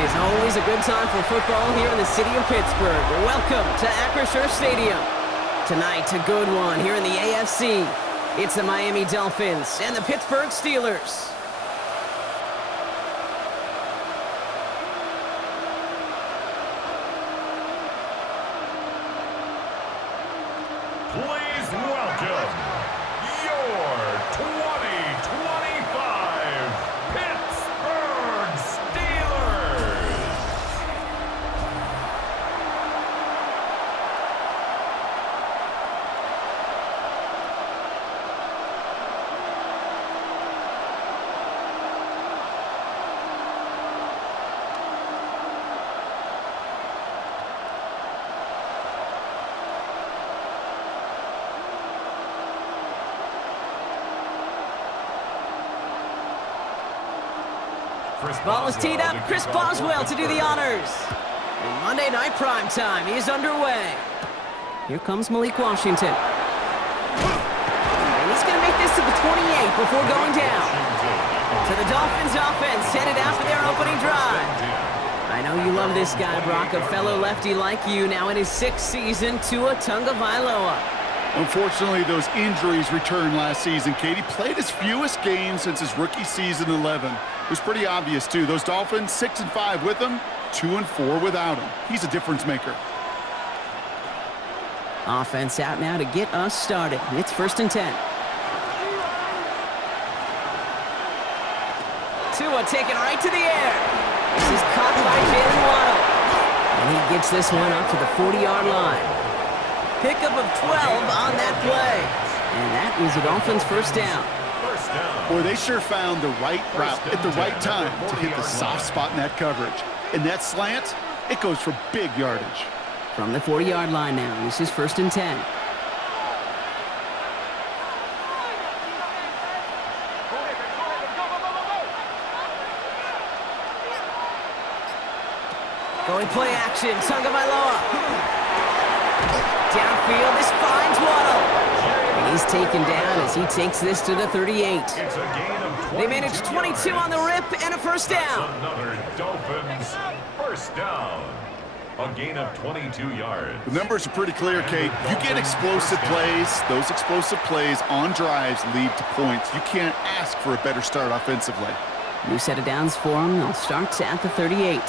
It is always a good time for football here in the city of Pittsburgh. Welcome to Acrisure Stadium. Tonight, a good one here in the AFC. It's the Miami Dolphins and the Pittsburgh Steelers. Please welcome your 2025 Pittsburgh Steelers. Ball is teed up. Chris Boswell to do the honors. And Monday Night Primetime is underway. Here comes Malik Washington. And he's going to make this to the 28 before going down. So the Dolphins offense headed out for their opening drive. I know you love this guy, Brock, a fellow lefty like you, now in his 6th season, Tua Tagovailoa. Unfortunately, those injuries returned last season. Katie played his fewest games since his rookie season 11. It was pretty obvious, too. Those Dolphins, 6-5 with him, 2-4 without him. He's a difference maker. Offense out now to get us started. It's 1st and 10. Tua taken right to the air. This is caught by Jalen Waddle. And he gets this one up to the 40-yard line. Pickup of 12 on that play. And that is the Dolphins' first down. Boy, they sure found the right route at the right time to hit the soft spot in that coverage. And that slant, it goes for big yardage. From the 40-yard line now, this is 1st and 10. Going play action, Tagovailoa. Downfield, this finds Waddle. And he's taken down as he takes this to the 38. They managed 22 on the rip and a first down. Another Dolphins first down. A gain of 22 yards. The numbers are pretty clear, Kate. You get explosive plays. Those explosive plays on drives lead to points. You can't ask for a better start offensively. New set of downs for him. They'll start at the 38.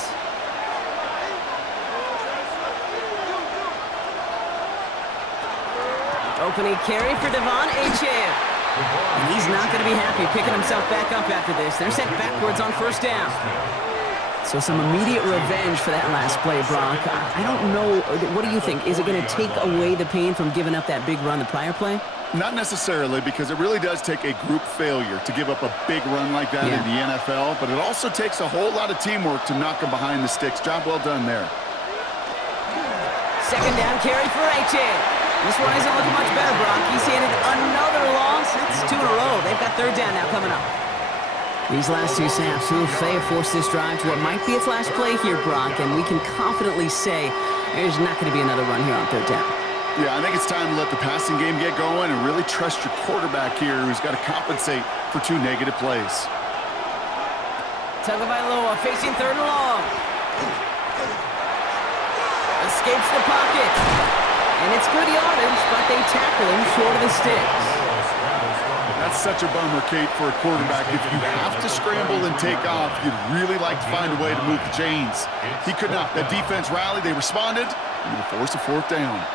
Opening carry for Devon Achane. And he's not going to be happy picking himself back up after this. They're sent backwards on first down. So some immediate revenge for that last play, Brock. I don't know. What do you think? Is it going to take away the pain from giving up that big run the prior play? Not necessarily, because it really does take a group failure to give up a big run like that in the NFL. But it also takes a whole lot of teamwork to knock him behind the sticks. Job well done there. Second down carry for Achane. This one isn't looking much better, Brock. He's handed another loss. That's 2 in a row. They've got third down now coming up. These last 2 snaps, they have forced this drive to what might be its last play here, Brock, and we can confidently say there's not going to be another run here on third down. Yeah, I think it's time to let the passing game get going and really trust your quarterback here, who's got to compensate for 2 negative plays. Tagovailoa facing third and long. Escapes the pocket. And it's good yardage, but they tackle him short of the sticks. That's such a bummer, Kate, for a quarterback. If you have to scramble and take off, you'd really like to find a way to move the chains. He could not. That defense rallied, they responded, and they forced a 4th down.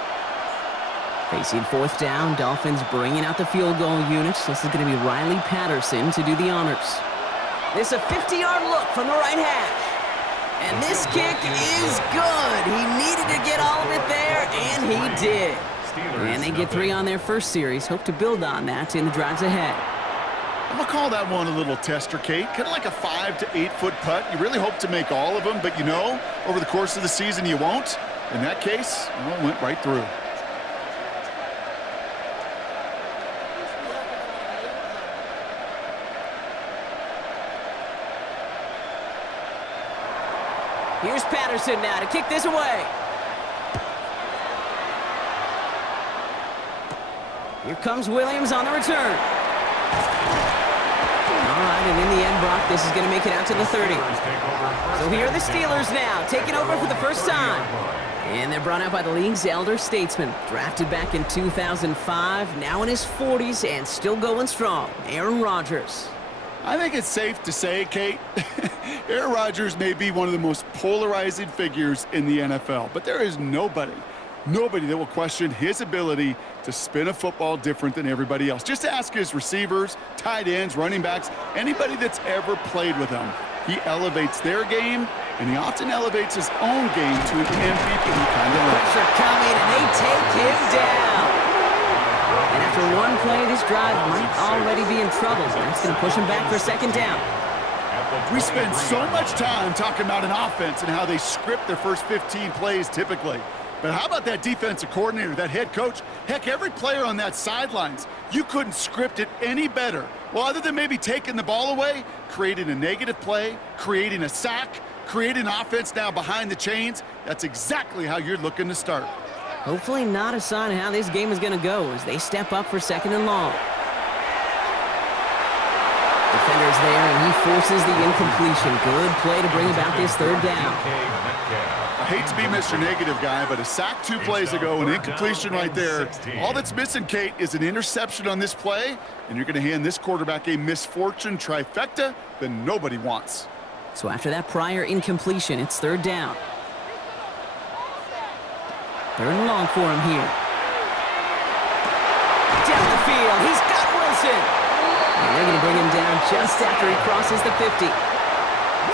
Facing 4th down, Dolphins bringing out the field goal units. This is going to be Riley Patterson to do the honors. This is a 50-yard look from the right hash. And this kick is good. He needed to get all of it there, and he did. And they get 3 on their first series. Hope to build on that in the drives ahead. I'm going to call that one a little tester, Kate. Kind of like a 5 to 8 foot putt. You really hope to make all of them, but you know, over the course of the season, you won't. In that case, well, it went right through. Here's Patterson now to kick this away. Here comes Williams on the return. All right, and in the end, Brock, this is going to make it out to the 30. So So here are the Steelers now, taking over for the first time. And they're brought out by the league's elder statesman. Drafted back in 2005, now in his 40s and still going strong. Aaron Rodgers. I think it's safe to say, Kate, Aaron Rodgers may be one of the most polarizing figures in the NFL, but there is nobody that will question his ability to spin a football different than everybody else. Just ask his receivers, tight ends, running backs, anybody that's ever played with him. He elevates their game, and he often elevates his own game to an MVP kind of level. Pressure coming, and they take him down. And after one play, this drive might already be in trouble. That's going to push him back for second down. We spend so much time talking about an offense and how they script their first 15 plays typically. But how about that defensive coordinator, that head coach? Heck, every player on that sidelines, you couldn't script it any better. Well, other than maybe taking the ball away, creating a negative play, creating a sack, creating offense now behind the chains, that's exactly how you're looking to start. Hopefully not a sign of how this game is going to go as they step up for second and long. Defender's there, and he forces the incompletion. Good play to bring about this third down. I hate to be Mr. Negative guy, but a sack 2 plays ago, an incompletion right there. All that's missing, Kate, is an interception on this play, and you're going to hand this quarterback a misfortune trifecta that nobody wants. So after that prior incompletion, it's third down. Third and long for him here. Down the field, he's got Wilson. And they're going to bring him down just after he crosses the 50.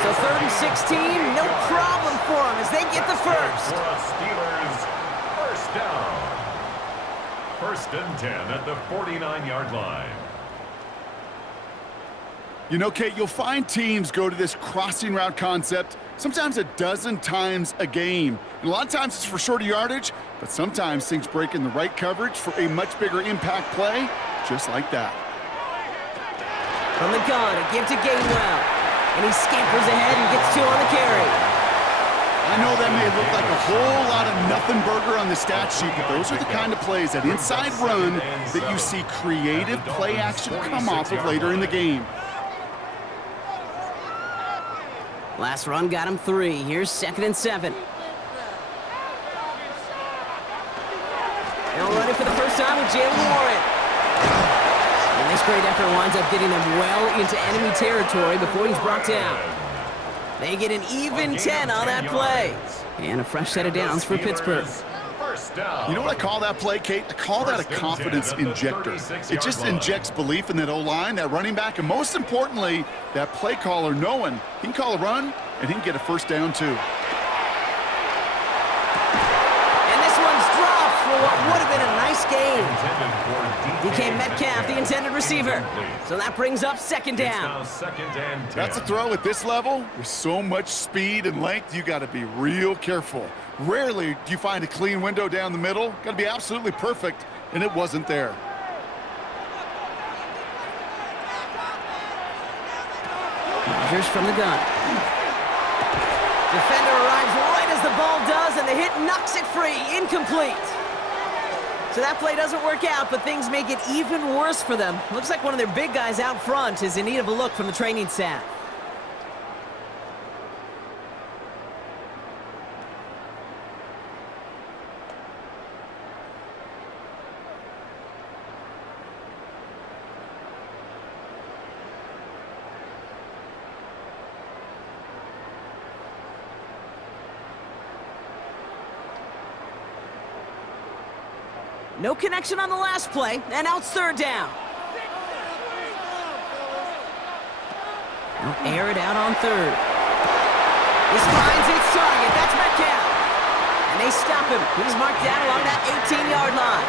So third and 16, no problem for him as they get the first. For a Steelers first down. First and 10 at the 49-yard line. You know, Kate, you'll find teams go to this crossing route concept sometimes a dozen times a game. And a lot of times it's for shorter yardage, but sometimes things break in the right coverage for a much bigger impact play, just like that. From the gun, a give to Gainwell. And he scampers ahead and gets 2 on the carry. I know that may look like a whole lot of nothing burger on the stat sheet, but those are the kind of plays, that inside run, that you see creative play action come off of later in the game. Last run got him 3. Here's second and 7. They'll run it for the first time with Jalen Warren. And this great effort winds up getting them well into enemy territory before he's brought down. They get an even 10 on that play. And a fresh set of downs for Pittsburgh. You know what I call that play, Kate? I call that a confidence injector. It just injects belief in that O-line, that running back, and most importantly, that play caller knowing he can call a run and he can get a first down too. And this one's dropped for what would have been a nice game. DK Metcalf, the intended receiver. So that brings up second down. That's a throw at this level. With so much speed and length, you got to be real careful. Rarely do you find a clean window down the middle. Got to be absolutely perfect, and it wasn't there. Rodgers from the gun. Defender arrives right as the ball does, and the hit knocks it free. Incomplete. So that play doesn't work out, but things may get even worse for them. Looks like one of their big guys out front is in need of a look from the training staff. No connection on the last play, and now it's third down. They'll air it out on third. This finds its target. That's Metcalf. And they stop him. He's marked down along that 18-yard line.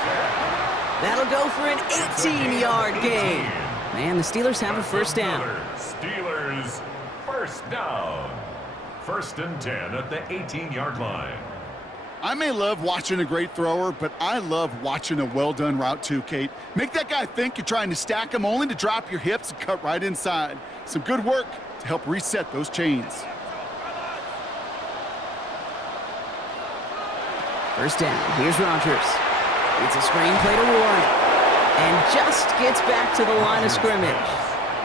That'll go for an 18-yard gain. Man, the Steelers have a first down. Steelers first down. First and 10 at the 18-yard line. I may love watching a great thrower, but I love watching a well-done route too, Kate. Make that guy think you're trying to stack him only to drop your hips and cut right inside. Some good work to help reset those chains. First down, here's Rodgers. It's a screen play to Warren. And just gets back to the line of scrimmage.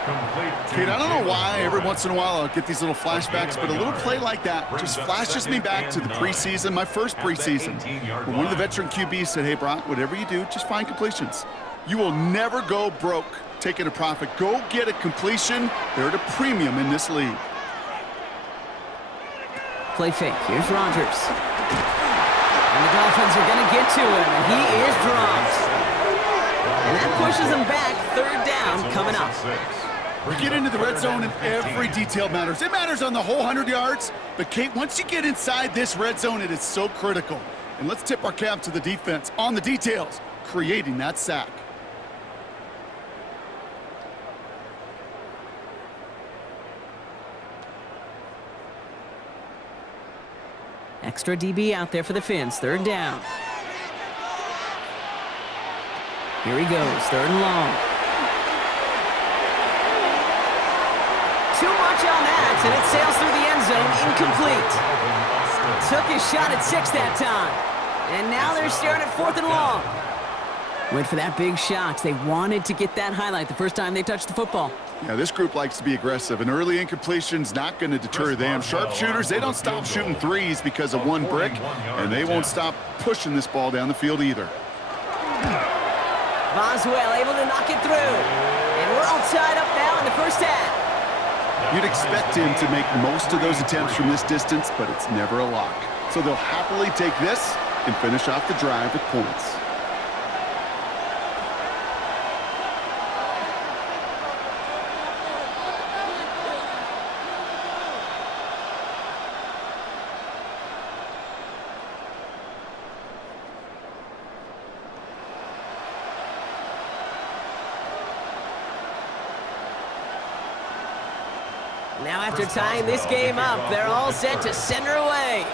Complete to Kate, I don't know why Jalen every Warren. once in a while I'll get these little flashbacks, but a little play like that just flashes me back to the preseason, my first preseason, when one of the veteran QBs said, hey, Brock, whatever you do, just find completions. You will never go broke taking a profit. Go get a completion. They're at a premium in this league. Play fake. Here's Rodgers. And the Dolphins are going to get to him, and he is dropped. And that pushes him back. Third down coming up. We get into the red zone and every detail matters. It matters on the whole 100 yards. But, Kate, once you get inside this red zone, it is so critical. And let's tip our cap to the defense on the details, creating that sack. Extra DB out there for the Fins. Third down. Here he goes. Third and long. Too much on that, and it sails through the end zone. Incomplete. Took his shot at 6 that time. And now they're staring at 4th and long. Went for that big shot. They wanted to get that highlight the first time they touched the football. Yeah, this group likes to be aggressive, and early incompletion's not going to deter them. Sharpshooters, they don't stop shooting threes because of one brick, and they won't stop pushing this ball down the field either. Boswell able to knock it through. And we're all tied up now in the first half. You'd expect him to make most of those attempts from this distance, but it's never a lock. So they'll happily take this and finish off the drive with points. Now after tying this game up, they're all set to send her away.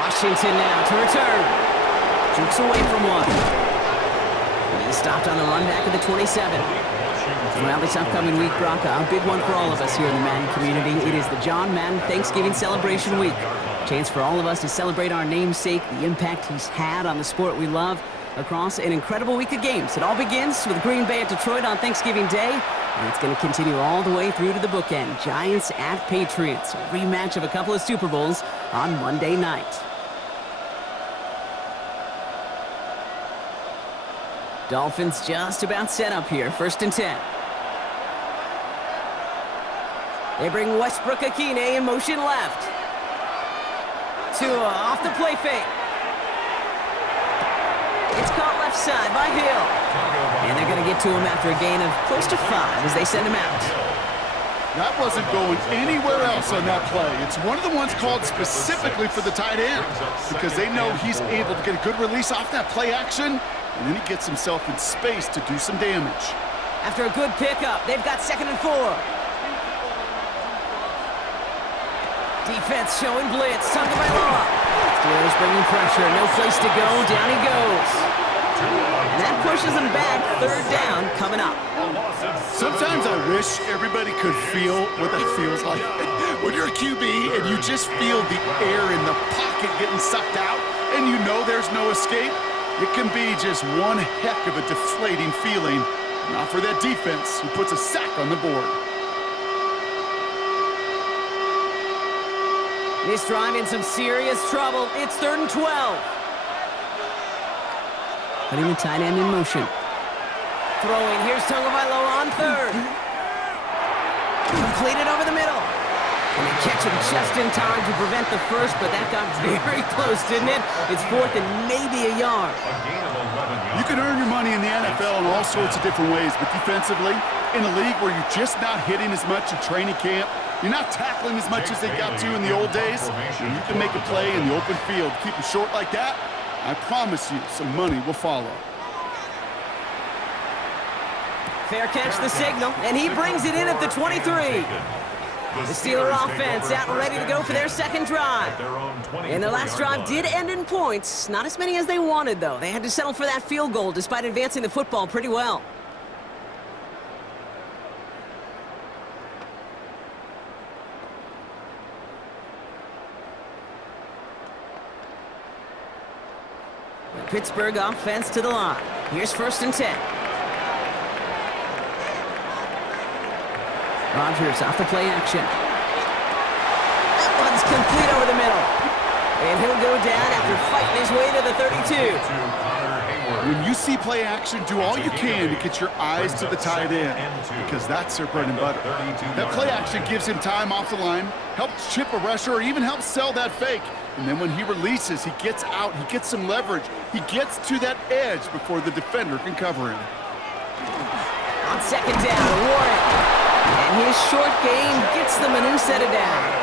Washington now to return. Jukes away from one. He's stopped on the run back at the 27. Well, this upcoming week, Brock, a big one for all of us here in the Madden community. It is the John Madden Thanksgiving Celebration Week. Chance for all of us to celebrate our namesake, the impact he's had on the sport we love across an incredible week of games. It all begins with Green Bay at Detroit on Thanksgiving Day, and it's going to continue all the way through to the bookend. Giants at Patriots, a rematch of a couple of Super Bowls on Monday night. Dolphins just about set up here, 1st and 10. They bring Westbrook Akine in motion left. Tua off the play fake. It's caught left side by Hill. And they're going to get to him after a gain of close to 5 as they send him out. That wasn't going anywhere else on that play. It's one of the ones called specifically for the tight end because they know he's able to get a good release off that play action, and then he gets himself in space to do some damage. After a good pickup, they've got 2nd and 4. Defense showing blitz. Tagovailoa. Steelers bringing pressure. No place to go. Down he goes. And that pushes him back. 3rd down coming up. Sometimes I wish everybody could feel what that feels like. When you're a QB and you just feel the air in the pocket getting sucked out and you know there's no escape, it can be just one heck of a deflating feeling. Not for that defense who puts a sack on the board. This drive in some serious trouble. It's 3rd and 12. Putting the tight end in motion. Throwing. Here's Tagovailoa on 3rd. Completed over the middle. And they catch him just in time to prevent the first, but that got very close, didn't it? It's 4th and maybe a yard. You can earn your money in the NFL in all sorts of different ways, but defensively, in a league where you're just not hitting as much in training camp, you're not tackling as much as they got to in the old days, and you can make a play in the open field. Keep them short like that, I promise you some money will follow. Fair catch the signal, and he brings it in at the 23. The Steeler offense out and ready to go for their 2nd drive. And their last drive did end in points. Not as many as they wanted, though. They had to settle for that field goal despite advancing the football pretty well. The Pittsburgh offense to the line. Here's 1st and 10. Rodgers off the play action. That one's complete over the middle. And he'll go down after fighting his way to the 32. When you see play action, do all you can to get your eyes to the tight end, because that's their bread and butter. That play action gives him time off the line, helps chip a rusher, or even helps sell that fake. And then when he releases, he gets out, he gets some leverage. He gets to that edge before the defender can cover him. On second down, Warren. And his short game gets them a new set of downs.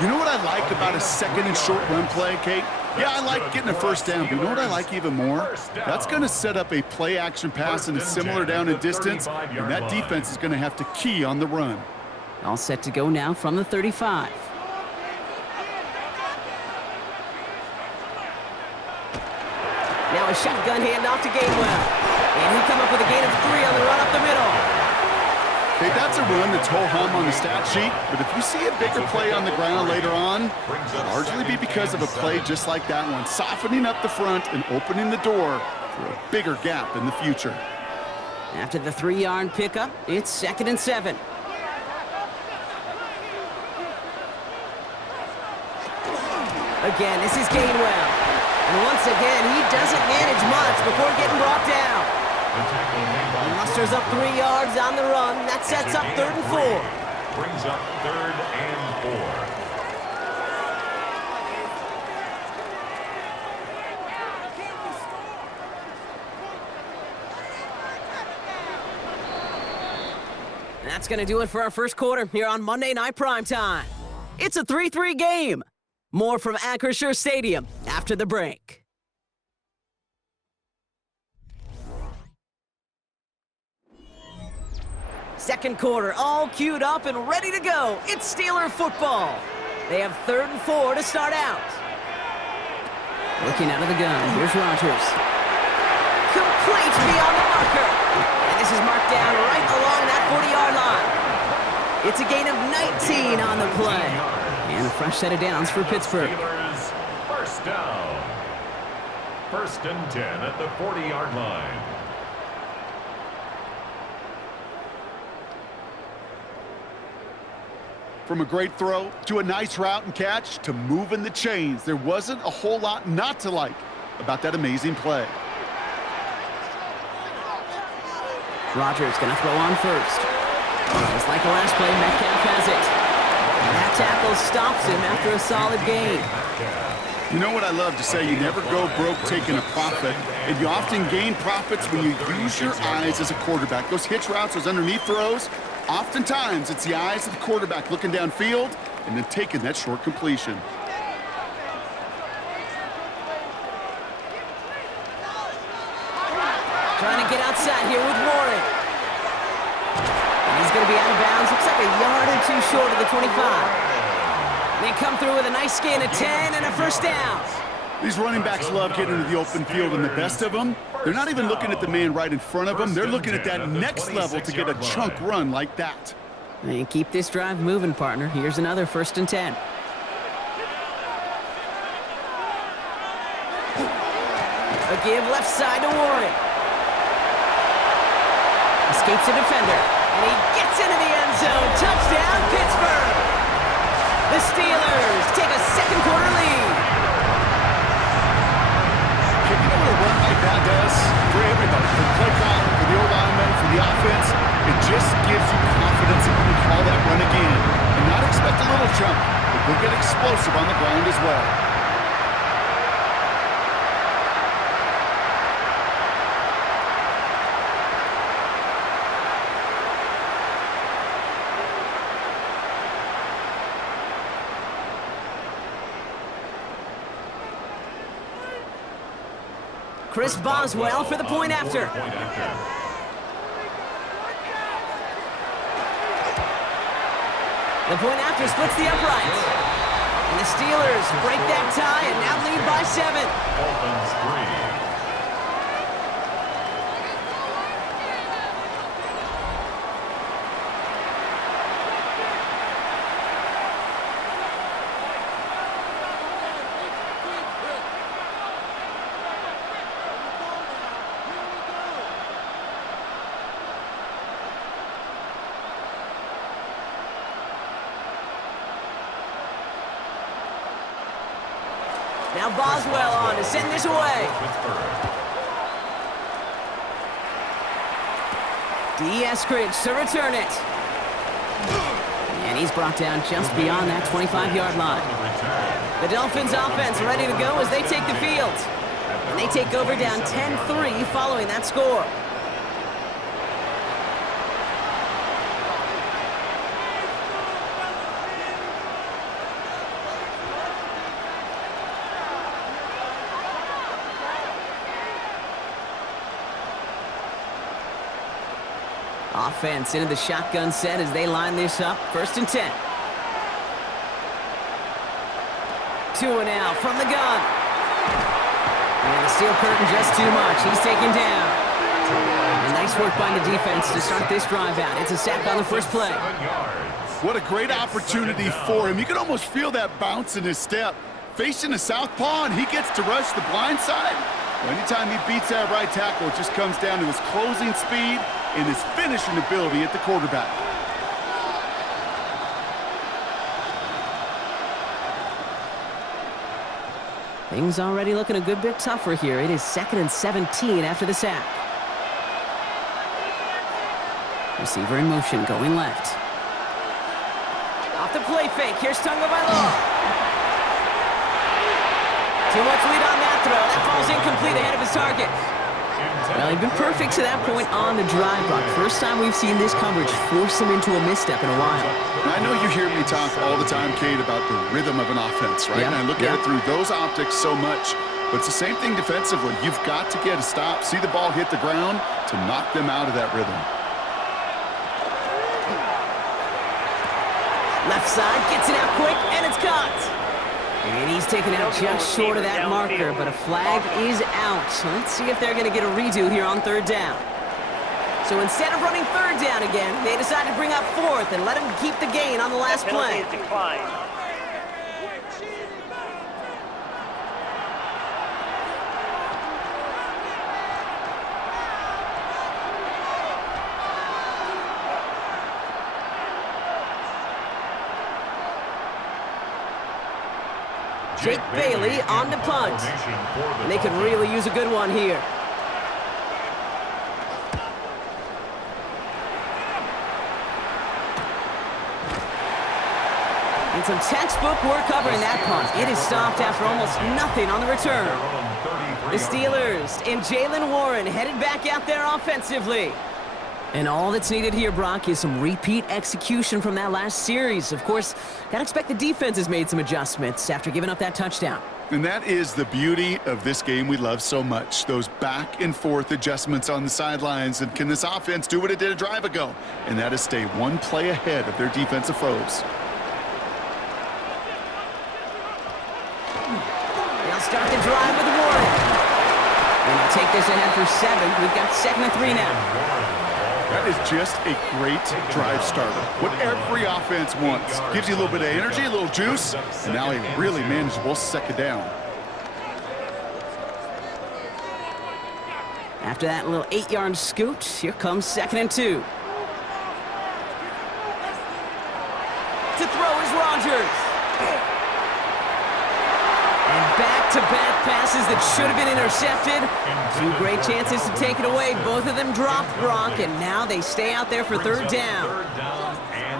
You know what I like about a second and short run play, Kate? Yeah, I like getting a first down, but you know what I like even more? That's going to set up a play-action pass in a similar down and distance, and that defense is going to have to key on the run. All set to go now from the 35. Now a shotgun handoff to Gainwell. And he'll come up with a gain of 3 on the run up the middle. Okay, that's a run that's ho-hum on the stat sheet, but if you see a bigger play on the ground later on, it'll largely be because of a play just like that one, softening up the front and opening the door for a bigger gap in the future. After the 3-yard pickup, it's 2nd and 7. Again, this is Gainwell. And once again, he doesn't manage much before getting brought down. He musters up 3 yards on the run. That sets up 3rd and 4. Brings up 3rd and 4. That's going to do it for our first quarter here on Monday Night Primetime. It's a 3-3 game. More from Acrisure Stadium after the break. Second quarter, all queued up and ready to go. It's Steeler football. They have 3rd and 4 to start out. Looking out of the gun, here's Rodgers. Complete beyond the marker. And this is marked down right along that 40-yard line. It's a gain of 19 on the play. And a fresh set of downs for Pittsburgh. Steelers, first down. 1st and 10 at the 40-yard line. From a great throw to a nice route and catch to moving the chains, there wasn't a whole lot not to like about that amazing play. Rodgers going to throw on first. Just like the last play, Metcalf has it. And that tackle stops him after a solid gain. You know what I love to say? You never go broke taking a profit, and you often gain profits when you use your eyes as a quarterback. Those hitch routes, those underneath throws, oftentimes it's the eyes of the quarterback looking downfield and then taking that short completion. Trying to get outside here with Warren. And he's going to be out of bounds. Looks like a yard or 2 short of the 25. They come through with a nice gain of 10 and a first down. These running backs love getting into the open field, and the best of them, they're not even looking at the man right in front of them. They're looking at that next level to get a chunk run like that. And keep this drive moving, partner. Here's another 1st and 10. A give left side to Warren. Escapes a defender, and he gets into the end zone. Touchdown, Pittsburgh! The Steelers take a second quarter lead. You know what a run like that does for everybody, for the play caller, for the O-lineman, for the offense? It just gives you confidence that you can call that run again and not expect a little jump, but go get explosive on the ground as well. Chris Boswell for the point after. The point after splits the uprights. And the Steelers break that tie and now lead by 7. Dolphins 3. Now Boswell on to send this away. Eskridge to return it. And he's brought down just beyond that 25-yard line. The Dolphins offense ready to go as they take the field. And they take over down 10-3 following that score. Offense into the shotgun set as they line this up. 1st and 10. 2 and out from the gun. And the steel curtain just too much. He's taken down. And nice work by the defense to start this drive out. It's a sack on the first play. What a great opportunity for him. You can almost feel that bounce in his step. Facing a southpaw, and he gets to rush the blind side. Anytime he beats that right tackle, it just comes down to his closing speed and his finishing ability at the quarterback. Things already looking a good bit tougher here. It is 2nd and 17 after the sack. Receiver in motion, going left. Off the play fake. Here's Tagovailoa. Too much lead on that throw. That falls incomplete ahead of his target. Well, he'd been perfect to that point on the drive block. First time we've seen this coverage force him into a misstep in a while. I know you hear me talk all the time, Kate, about the rhythm of an offense, right? And I look at it through those optics so much. But it's the same thing defensively. You've got to get a stop, see the ball hit the ground to knock them out of that rhythm. Left side, gets it out quick, and it's caught. And he's taken out just short of that marker, but a flag is out. So let's see if they're going to get a redo here on 3rd down. So instead of running 3rd down again, they decide to bring up 4th and let him keep the gain on the last play. Jake Bailey on the punt. And they could really use a good one here. And some textbook work covering that punt. It is stopped after almost nothing on the return. The Steelers and Jaylen Warren headed back out there offensively. And all that's needed here, Brock, is some repeat execution from that last series. Of course, gotta expect the defense has made some adjustments after giving up that touchdown. And that is the beauty of this game we love so much, those back and forth adjustments on the sidelines. And can this offense do what it did a drive ago? And that is stay one play ahead of their defensive foes. They'll start the drive with Warren. And they'll take this ahead for 7. We've got 2nd and 3 now. That is just a great drive starter. What every offense wants. Gives you a little bit of energy, a little juice, and now a really manageable 2nd down. After that little 8-yard scoot, here comes 2nd and 2. To throw is Rodgers. And back-to-back passes that should have been intercepted. 2 great chances to take it away. Both of them dropped, Brock, and now they stay out there for 3rd down.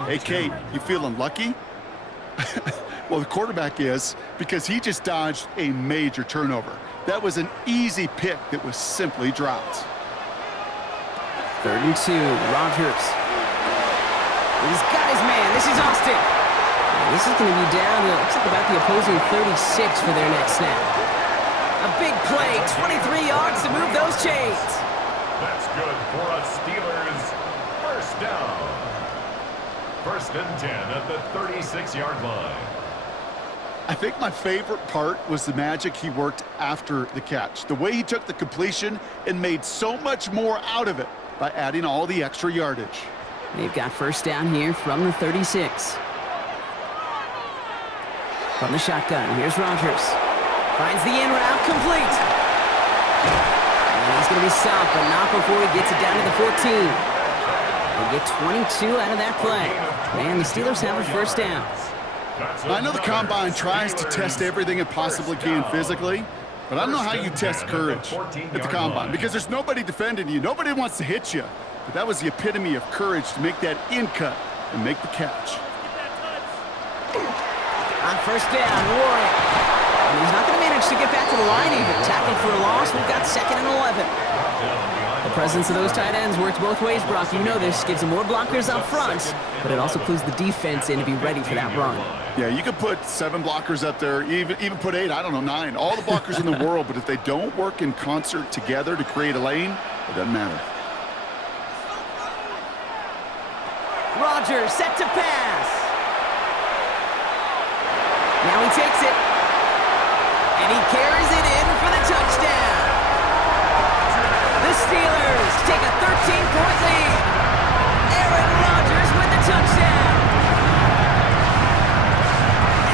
Hey, Kate, you feeling lucky? Well, the quarterback is, because he just dodged a major turnover. That was an easy pick that was simply dropped. 3rd and 2, Rodgers. He's got his man. This is Austin. This is going to be down to, looks like about the opposing 36 for their next snap. A big play, 23 yards to move those chains. That's good for us Steelers. 1st down. 1st and 10 at the 36-yard line. I think my favorite part was the magic he worked after the catch. The way he took the completion and made so much more out of it by adding all the extra yardage. They've got 1st down here from the 36. From the shotgun, here's Rodgers. Finds the in route, complete. And he's going to be stopped, but not before he gets it down to the 14. They get 22 out of that play. And the Steelers have a 1st down. I know the Combine tries to test everything it possibly can physically, but I don't know how you test courage at the Combine because there's nobody defending you. Nobody wants to hit you. But that was the epitome of courage to make that in cut and make the catch. On first down, Warren. And he's not going to manage to get back to the line even. Tackled for a loss. We've got 2nd and 11. The presence of those tight ends works both ways, Brock. You know this. Gives them more blockers up front, but it also clues the defense in to be ready for that run. Yeah, you could put 7 blockers up there, even put 8, I don't know, 9. All the blockers in the world, but if they don't work in concert together to create a lane, it doesn't matter. Rodgers set to pass. Now he takes it. And he carries it in for the touchdown. The Steelers take a 13-point lead. Aaron Rodgers with the touchdown.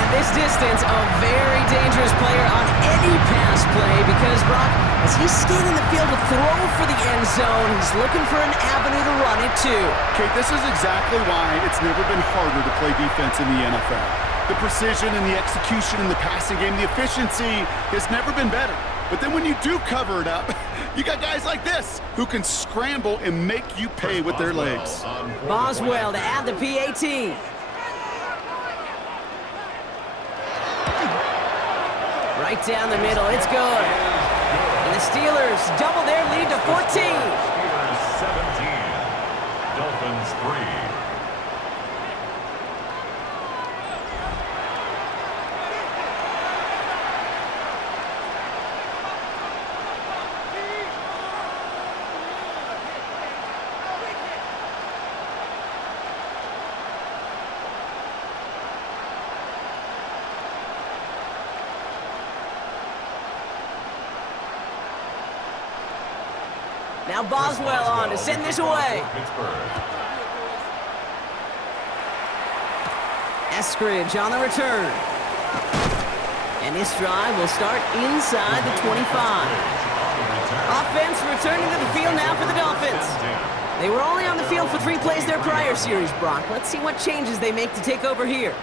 And this distance, a very dangerous player on any pass play because, Brock, as he's scanning the field to throw for the end zone, he's looking for an avenue to run it to. Kate, this is exactly why it's never been harder to play defense in the NFL. The precision and the execution in the passing game, the efficiency has never been better. But then when you do cover it up, you got guys like this who can scramble and make you pay with their legs. Boswell to add the PAT. Right down the middle, it's good. And the Steelers double their lead to 14. Steelers 17, Dolphins 3. Now Boswell on to send this away. Eskridge on the return. And this drive will start inside the 25. Offense returning to the field now for the Dolphins. They were only on the field for 3 plays their prior series, Brock. Let's see what changes they make to take over here.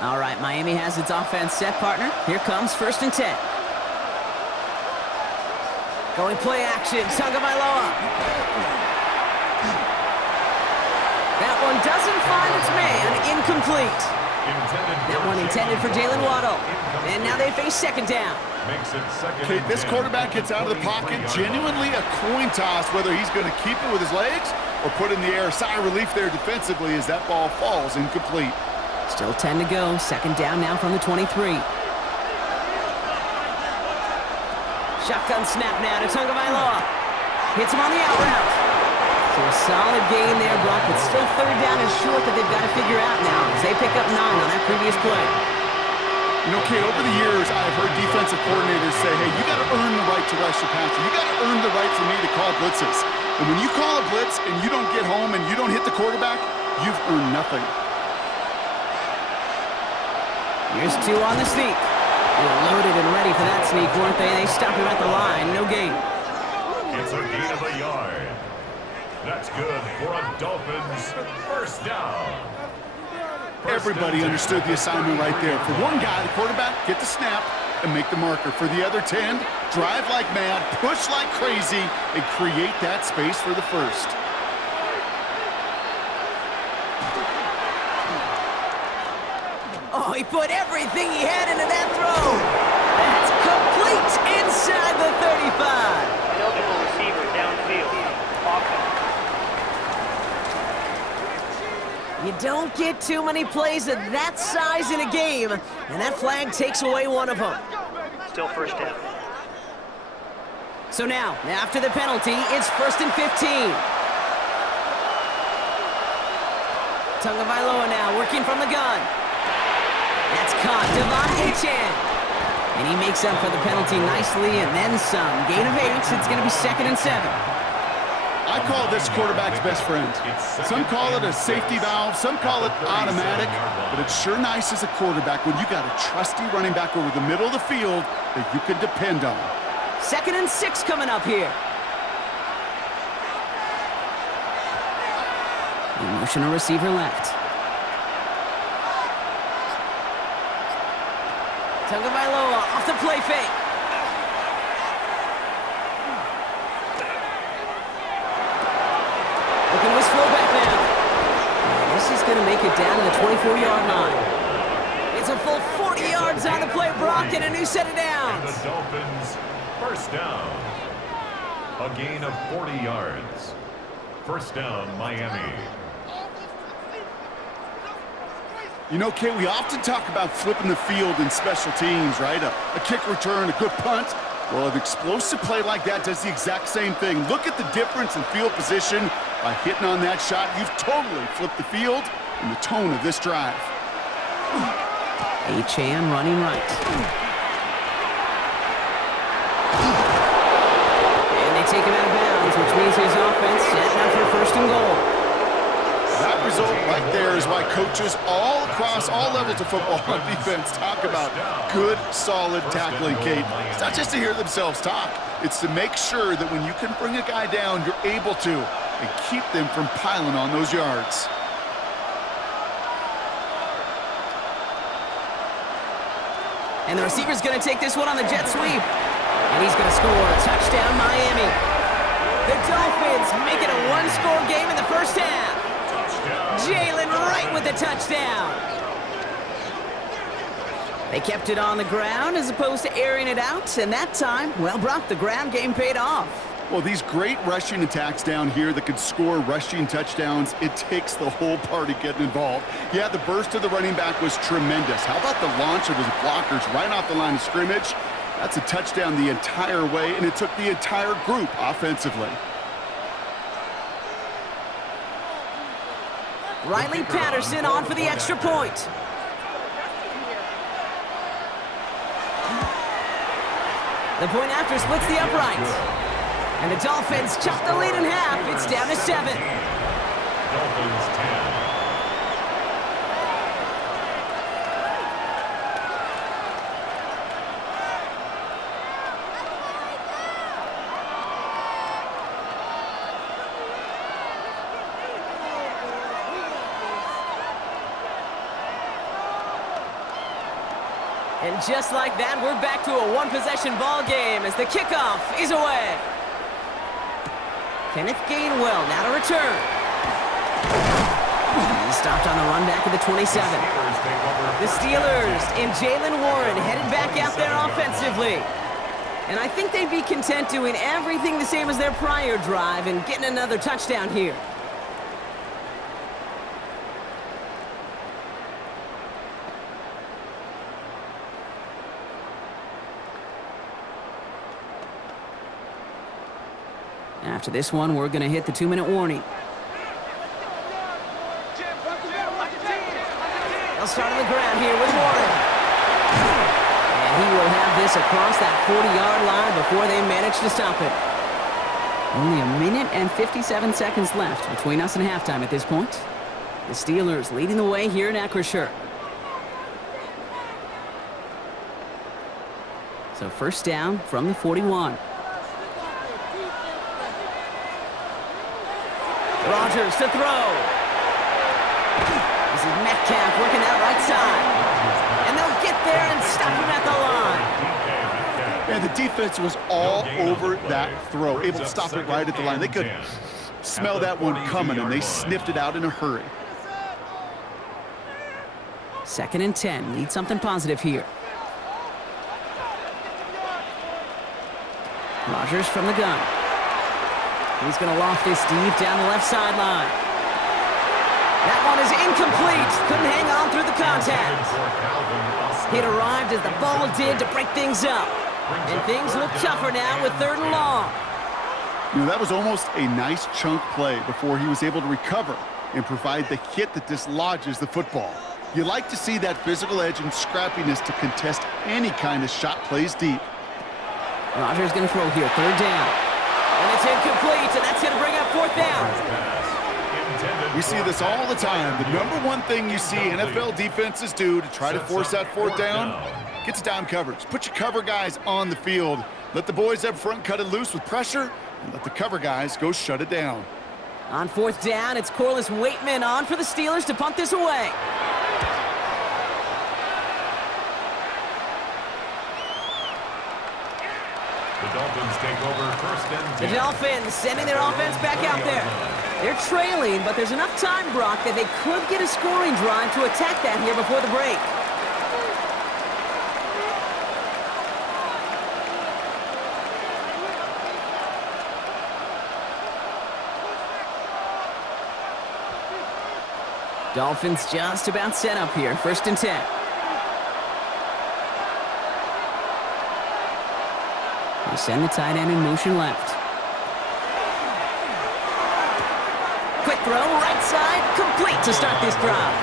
All right, Miami has its offense set, partner. Here comes 1st and 10. Going play action, Tagovailoa. That one doesn't find its man, incomplete. That one intended for Jalen Waddle. And now they face 2nd down. Okay, this quarterback gets out of the pocket, genuinely a coin toss whether he's going to keep it with his legs or put in the air. Sigh of relief there defensively as that ball falls incomplete. Still 10 to go. 2nd down now from the 23. Shotgun snap now to Tagovailoa. Hits him on the out route. So a solid gain there, Brock, but still 3rd down and short that they've got to figure out now as they pick up 9 on that previous play. You know, Kate, over the years, I've heard defensive coordinators say, hey, you got to earn the right to rush your passer. You got to earn the right for me to call blitzes. And when you call a blitz and you don't get home and you don't hit the quarterback, you've earned nothing. Here's 2 on the sneak. They were loaded and ready for that sneak, weren't they? They stopped him at the line. No gain. It's a gain of a yard. That's good for a Dolphins 1st down. Everybody understood the assignment right there. For one guy, the quarterback, get the snap and make the marker. For the other 10, drive like mad, push like crazy, and create that space for the 1st. Oh, he put everything he had into that throw. That's complete inside the 35. Eligible receiver downfield. You don't get too many plays of that size in a game, and that flag takes away one of them. Still 1st down. So now, after the penalty, it's 1st and 15. Tagovailoa now working from the gun. That's caught. Devon Achane. And he makes up for the penalty nicely and then some. Gain of 8. It's going to be 2nd and 7. I call this quarterback's best friend. Some call it a safety valve, some call it automatic, but it's sure nice as a quarterback when you got a trusty running back over the middle of the field that you can depend on. 2nd and 6 coming up here. Motion a receiver left. Tagovailoa off the play fake. Looking with fullback now. This is going to make it down to the 24-yard line. It's a full 40 yards on the play, Brock, and a new set of downs. And the Dolphins, first down. A gain of 40 yards. First down, Miami. You know, Kate, we often talk about flipping the field in special teams, right? A kick return, a good punt. Well, an explosive play like that does the exact same thing. Look at the difference in field position. By hitting on that shot, you've totally flipped the field and the tone of this drive. Achane running right. And they take him out of bounds, which means his offense setting up for 1st and goal. That result right there is why coaches all across all levels of football on defense talk about good, solid tackling, Kate. It's not just to hear themselves talk. It's to make sure that when you can bring a guy down, you're able to, and keep them from piling on those yards. And the receiver's going to take this one on the jet sweep. And he's going to score. Touchdown, Miami. The Dolphins make it a one-score game in the first half. Jalen Wright with the touchdown. They kept it on the ground as opposed to airing it out, and that time, well, Brock, the ground game paid off. Well, these great rushing attacks down here that could score rushing touchdowns, it takes the whole party getting involved. Yeah, the burst of the running back was tremendous. How about the launch of his blockers right off the line of scrimmage? That's a touchdown the entire way, and it took the entire group offensively. Riley Patterson on for the extra point. The point after splits the uprights. And the Dolphins chop the lead in half. It's down to 7. Dolphins 10. And just like that, we're back to a one-possession ball game as the kickoff is away. Kenneth Gainwell now to return. He stopped on the run back at the 27. The Steelers and Jalen Warren headed back out there offensively. And I think they'd be content doing everything the same as their prior drive and getting another touchdown here. After this one, we're going to hit the 2-minute warning. They'll start on the ground here with Warren. And he will have this across that 40-yard line before they manage to stop it. Only a minute and 57 seconds left between us and halftime at this point. The Steelers leading the way here in Acrisure. So first down from the 41. Rodgers to throw. This is Metcalf working out right side. And they'll get there and stop him at the line. And the defense was all over that throw, able to stop it right at the line. They could smell that one coming, and they sniffed it out in a hurry. 2nd and 10. Need something positive here. Rodgers from the gun. He's going to loft this deep down the left sideline. That one is incomplete. Couldn't hang on through the contact. It arrived as the ball did to break things up. And things look tougher now with 3rd and long. You know, that was almost a nice chunk play before he was able to recover and provide the hit that dislodges the football. You like to see that physical edge and scrappiness to contest any kind of shot plays deep. Rodgers going to throw here, 3rd down. And It's incomplete, and that's going to bring up fourth down. We see this all the time. The number one thing you see NFL defenses do to try to force that fourth down, get to down coverage. Put your cover guys on the field. Let the boys up front cut it loose with pressure, and let the cover guys go shut it down. On fourth down, it's Corliss Waitman on for the Steelers to punt this away. The Dolphins take over first and 10. The Dolphins sending their offense back out there. They're trailing, but there's enough time, Brock, that they could get a scoring drive to attack that here before the break. Dolphins just about set up here, first and 10. They send the tight end in motion left. Quick throw, right side, complete to start this drive.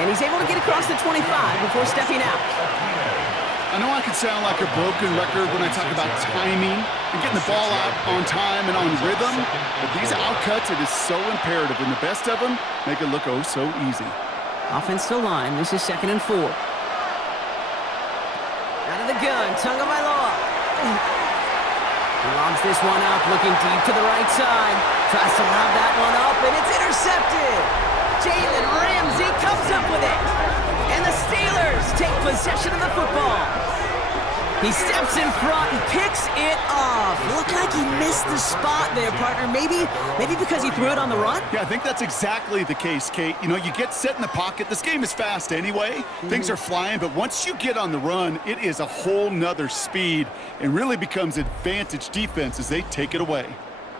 And he's able to get across the 25 before stepping out. I know I can sound like a broken record when I talk about timing and getting the ball out on time and on rhythm, but these outcuts, it is so imperative, and the best of them make it look oh so easy. Offensive line, this is 2nd and 4. Out of the gun, Tagovailoa. He lobs this one up, looking deep to the right side. Tries to lob that one up, and it's intercepted. Jalen Ramsey comes up with it. And the Steelers take possession of the football. He steps in front and picks it off. Looked like he missed the spot there, partner. Maybe because he threw it on the run? Yeah, I think that's exactly the case, Kate. You know, you get set in the pocket. This game is fast anyway. Things are flying, but once you get on the run, it is a whole nother speed and really becomes advantage defense as they take it away.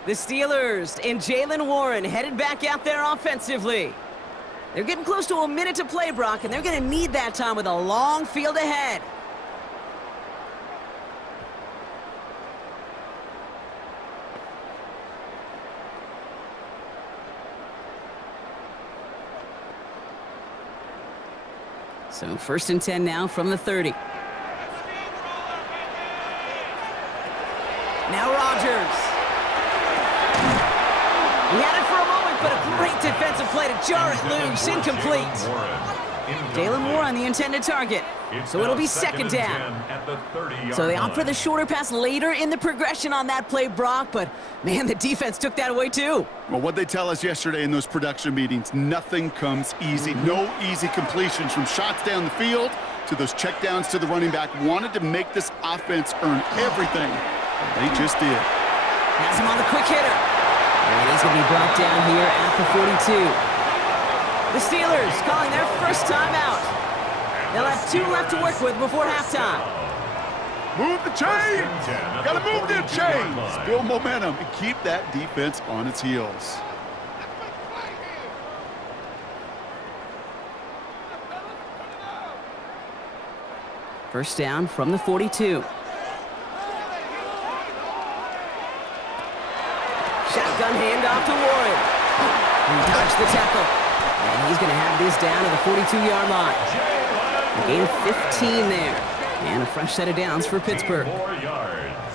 The Steelers and Jalen Warren headed back out there offensively. They're getting close to a minute to play, Brock, and they're going to need that time with a long field ahead. So 1st and 10 now from the 30. Now Rodgers. He had it for a moment, but a great defensive play to jar it loose. Incomplete. Jalen Moore on the intended target. So it'll be 2nd down. So they opt for the shorter pass later in the progression on that play, Brock, but man, the defense took that away too. Well, what they tell us yesterday in those production meetings, nothing comes easy. No easy completions from shots down the field to those checkdowns to the running back. Wanted to make this offense earn everything. They just did. Has him on the quick hitter. And he's going to be brought down here at the 42. The Steelers calling their first timeout. They'll have 2 left to work with before halftime. Move the chains! Gotta move the chains! Build momentum and keep that defense on its heels. First down from the 42. Shotgun handoff to Warren. He dodged the tackle. And he's going to have this down to the 42-yard line. A gain of 15 there. And a fresh set of downs for Pittsburgh.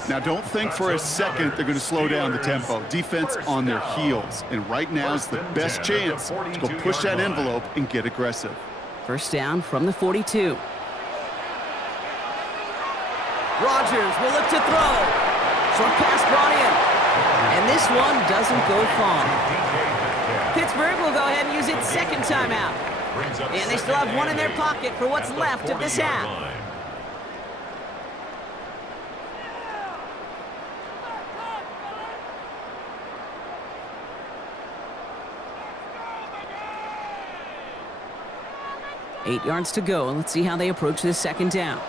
Now, don't think for a second they're going to slow down the tempo. Defense on their heels. And right now is the best chance to go push that envelope and get aggressive. First down from the 42. Rodgers will look to throw. Short pass brought in. And this one doesn't go far. Pittsburgh will go ahead and use its 2nd timeout. And they still have 1 in their pocket for what's left of this half. Eight yards to go. Let's see how they approach this 2nd down.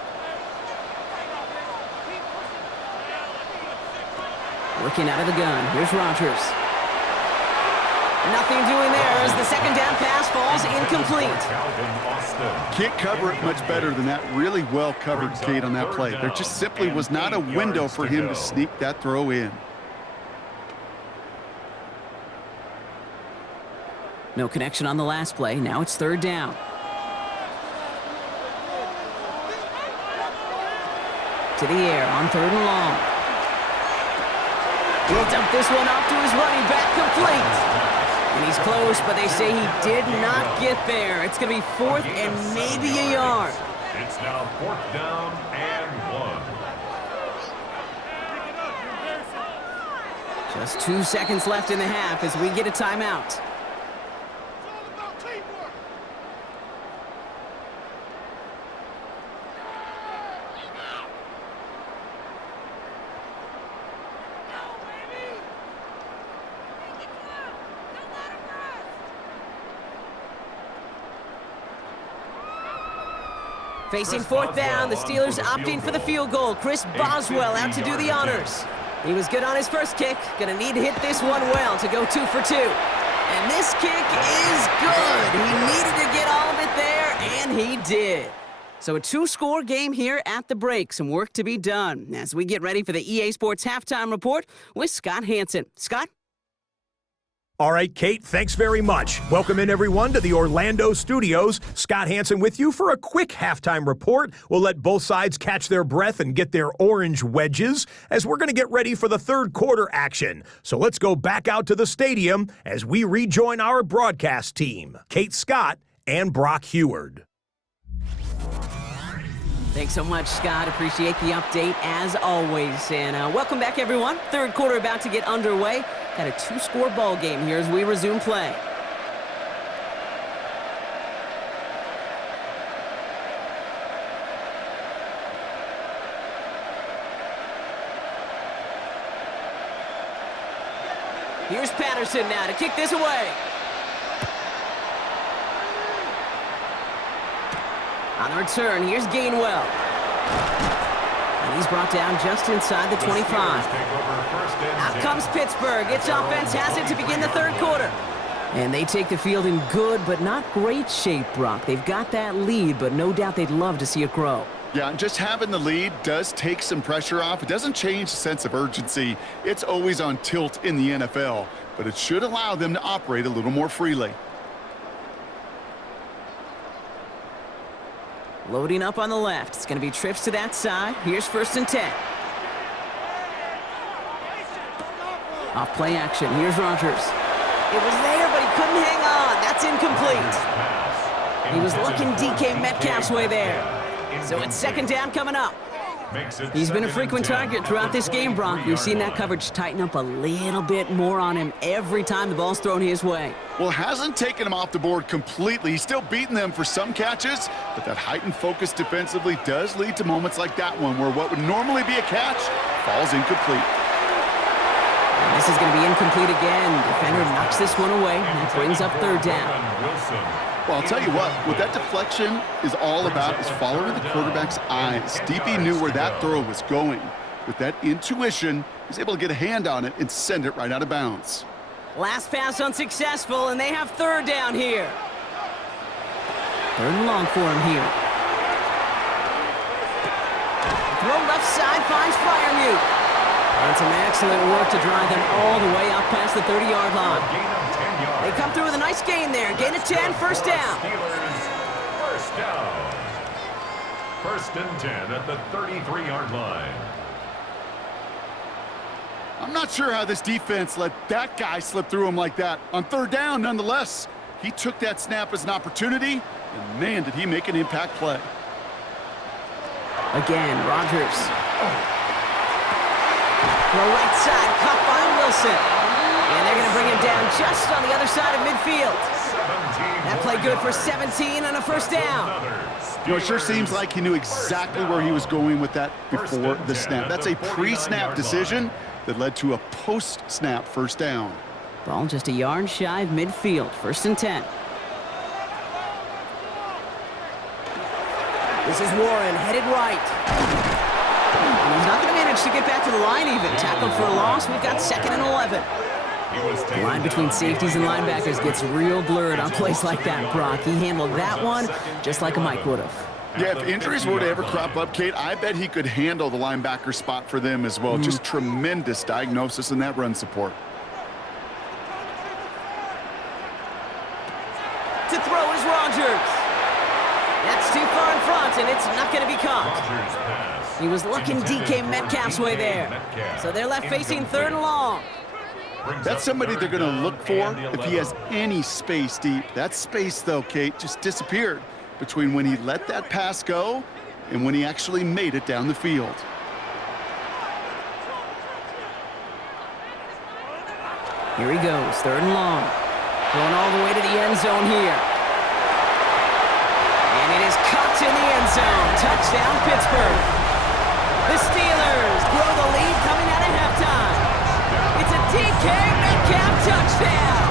Working out of the gun. Here's Rodgers. Nothing doing there as the 2nd down pass falls incomplete. Can't cover it much better than that. Really well covered, Kate, on that play. There just simply was not a window for him to sneak that throw in. No connection on the last play. Now it's 3rd down. To the air on 3rd and long. He'll dump this one off to his running back, complete. And he's close, but they say he did not get there. It's going to be 4th and maybe a yard. It's now 4th down and 1. Just 2 seconds left in the half as we get a timeout. Facing 4th down, the Steelers opting for the field goal. Chris Boswell out to do the honors. He was good on his first kick. Gonna need to hit this one well to go 2 for 2. And this kick is good. He needed to get all of it there, and he did. So a 2-score game here at the break. Some work to be done as we get ready for the EA Sports Halftime Report with Scott Hansen. Scott? All right, Kate, thanks very much. Welcome in, everyone, to the Orlando studios. Scott Hansen with you for a quick halftime report. We'll let both sides catch their breath and get their orange wedges as we're going to get ready for the third quarter action. So let's go back out to the stadium as we rejoin our broadcast team, Kate Scott and Brock Heward. Thanks so much, Scott. Appreciate the update, as always. And welcome back, everyone. Third quarter about to get underway. Got a 2-score ball game here as we resume play. Here's Patterson now to kick this away. On the return, here's Gainwell. And he's brought down just inside the 25. Out comes Pittsburgh. Its offense has it to begin the third quarter. And they take the field in good but not great shape, Brock. They've got that lead, but no doubt they'd love to see it grow. Yeah, and just having the lead does take some pressure off. It doesn't change the sense of urgency. It's always on tilt in the NFL, but it should allow them to operate a little more freely. Loading up on the left. It's going to be trips to that side. Here's 1st and 10. Off play action. Here's Rodgers. It was there, but he couldn't hang on. That's incomplete. He was looking DK Metcalf's way there. So it's 2nd down coming up. He's been a frequent target throughout this game, Brock. We've seen that coverage tighten up a little bit more on him every time the ball's thrown his way. Well, hasn't taken him off the board completely. He's still beating them for some catches, but that heightened focus defensively does lead to moments like that one where what would normally be a catch falls incomplete. And this is going to be incomplete again. Defender knocks this one away. That brings up 3rd down. Well, I'll tell you what that deflection is all about is following the quarterback's eyes. DP knew where that throw was going. With that intuition, he's able to get a hand on it and send it right out of bounds. Last pass unsuccessful, and they have 3rd down here. 3rd and long for him here. Throw left side finds Freiermuth. And some excellent work to drive them all the way up past the 30-yard line. They come through with a nice gain there. Gain of 10, 1st down. First down. 1st and 10 at the 33-yard line. I'm not sure how this defense let that guy slip through him like that. On 3rd down, nonetheless, he took that snap as an opportunity, and man, did he make an impact play. Again, Rodgers. Throw right side, caught by Wilson. And they're going to bring him down just on the other side of midfield. That play good for 17 and a 1st down. You know, it sure seems like he knew exactly where he was going with that before the snap. That's a pre-snap decision that led to a post-snap 1st down. Ball just a yard shy of midfield. 1st and 10. This is Warren, headed right. And he's not going to manage to get back to the line even. Tackled for a loss. We've got 2nd and 11. The line between safeties and linebackers gets real blurred on plays like that, Brock. He handled that one just like a Mike would have. Yeah, if injuries were to ever crop up, Kate, I bet he could handle the linebacker spot for them as well. Just tremendous diagnosis in that run support. To throw is Rodgers. That's too far in front, and it's not going to be caught. Rodgers pass He was looking DK Metcalf's way there. So they're left facing 3rd and long. That's somebody they're going to look for if he has any space deep. That space, though, Kate, just disappeared between when he let that pass go and when he actually made it down the field. Here he goes, 3rd and long. Going all the way to the end zone here. And it is caught in the end zone. Touchdown, Pittsburgh. The Steelers grow the lead coming out of halftime. It's a DK Metcalf touchdown.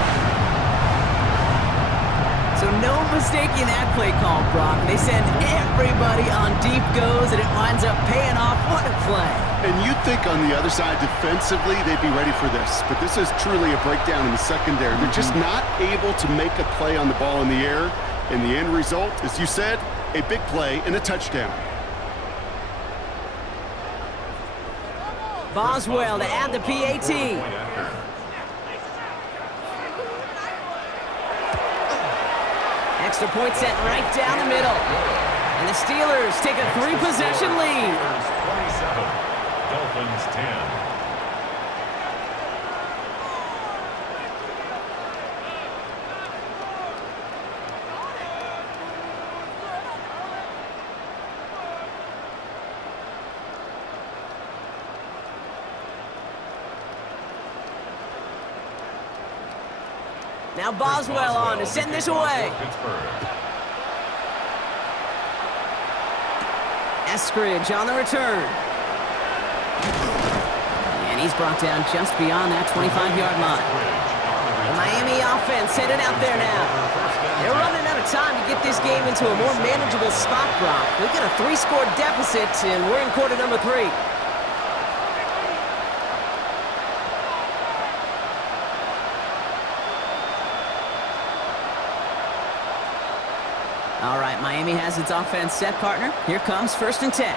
So no mistaking that play call, Brock. They send everybody on deep goes, and it winds up paying off. What a play. And you'd think on the other side, defensively, they'd be ready for this. But this is truly a breakdown in the secondary. They're just not able to make a play on the ball in the air. And the end result, as you said, a big play and a touchdown. Boswell to add the PAT. Extra point set right down the middle. And the Steelers take a 3-possession lead. 27, Dolphins 10. Now Boswell on to send this away. Eskridge on the return. And he's brought down just beyond that 25-yard line. The Miami offense headed out there now. They're running out of time to get this game into a more manageable spot, Brock. We've got a 3-score deficit, and we're in quarter number 3. All right, Miami has its offense set, partner. Here comes 1st and 10.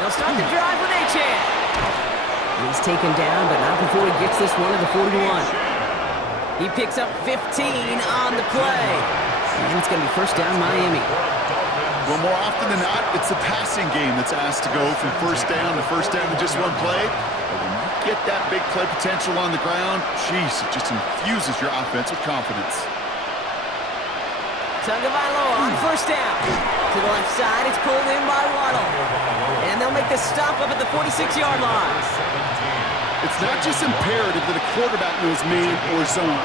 They'll start the drive with Achane. He's taken down, but not before he gets this one to the 41. He picks up 15 on the play. And it's going to be 1st down, Miami. Well, more often than not, it's the passing game that's asked to go from 1st down to 1st down with just one play. But when you get that big play potential on the ground, geez, it just infuses your offense with confidence. Tagovailoa on 1st down. To the left side, it's pulled in by Waddle. And they'll make the stop up at the 46-yard line. It's not just imperative that a quarterback knows man or zone.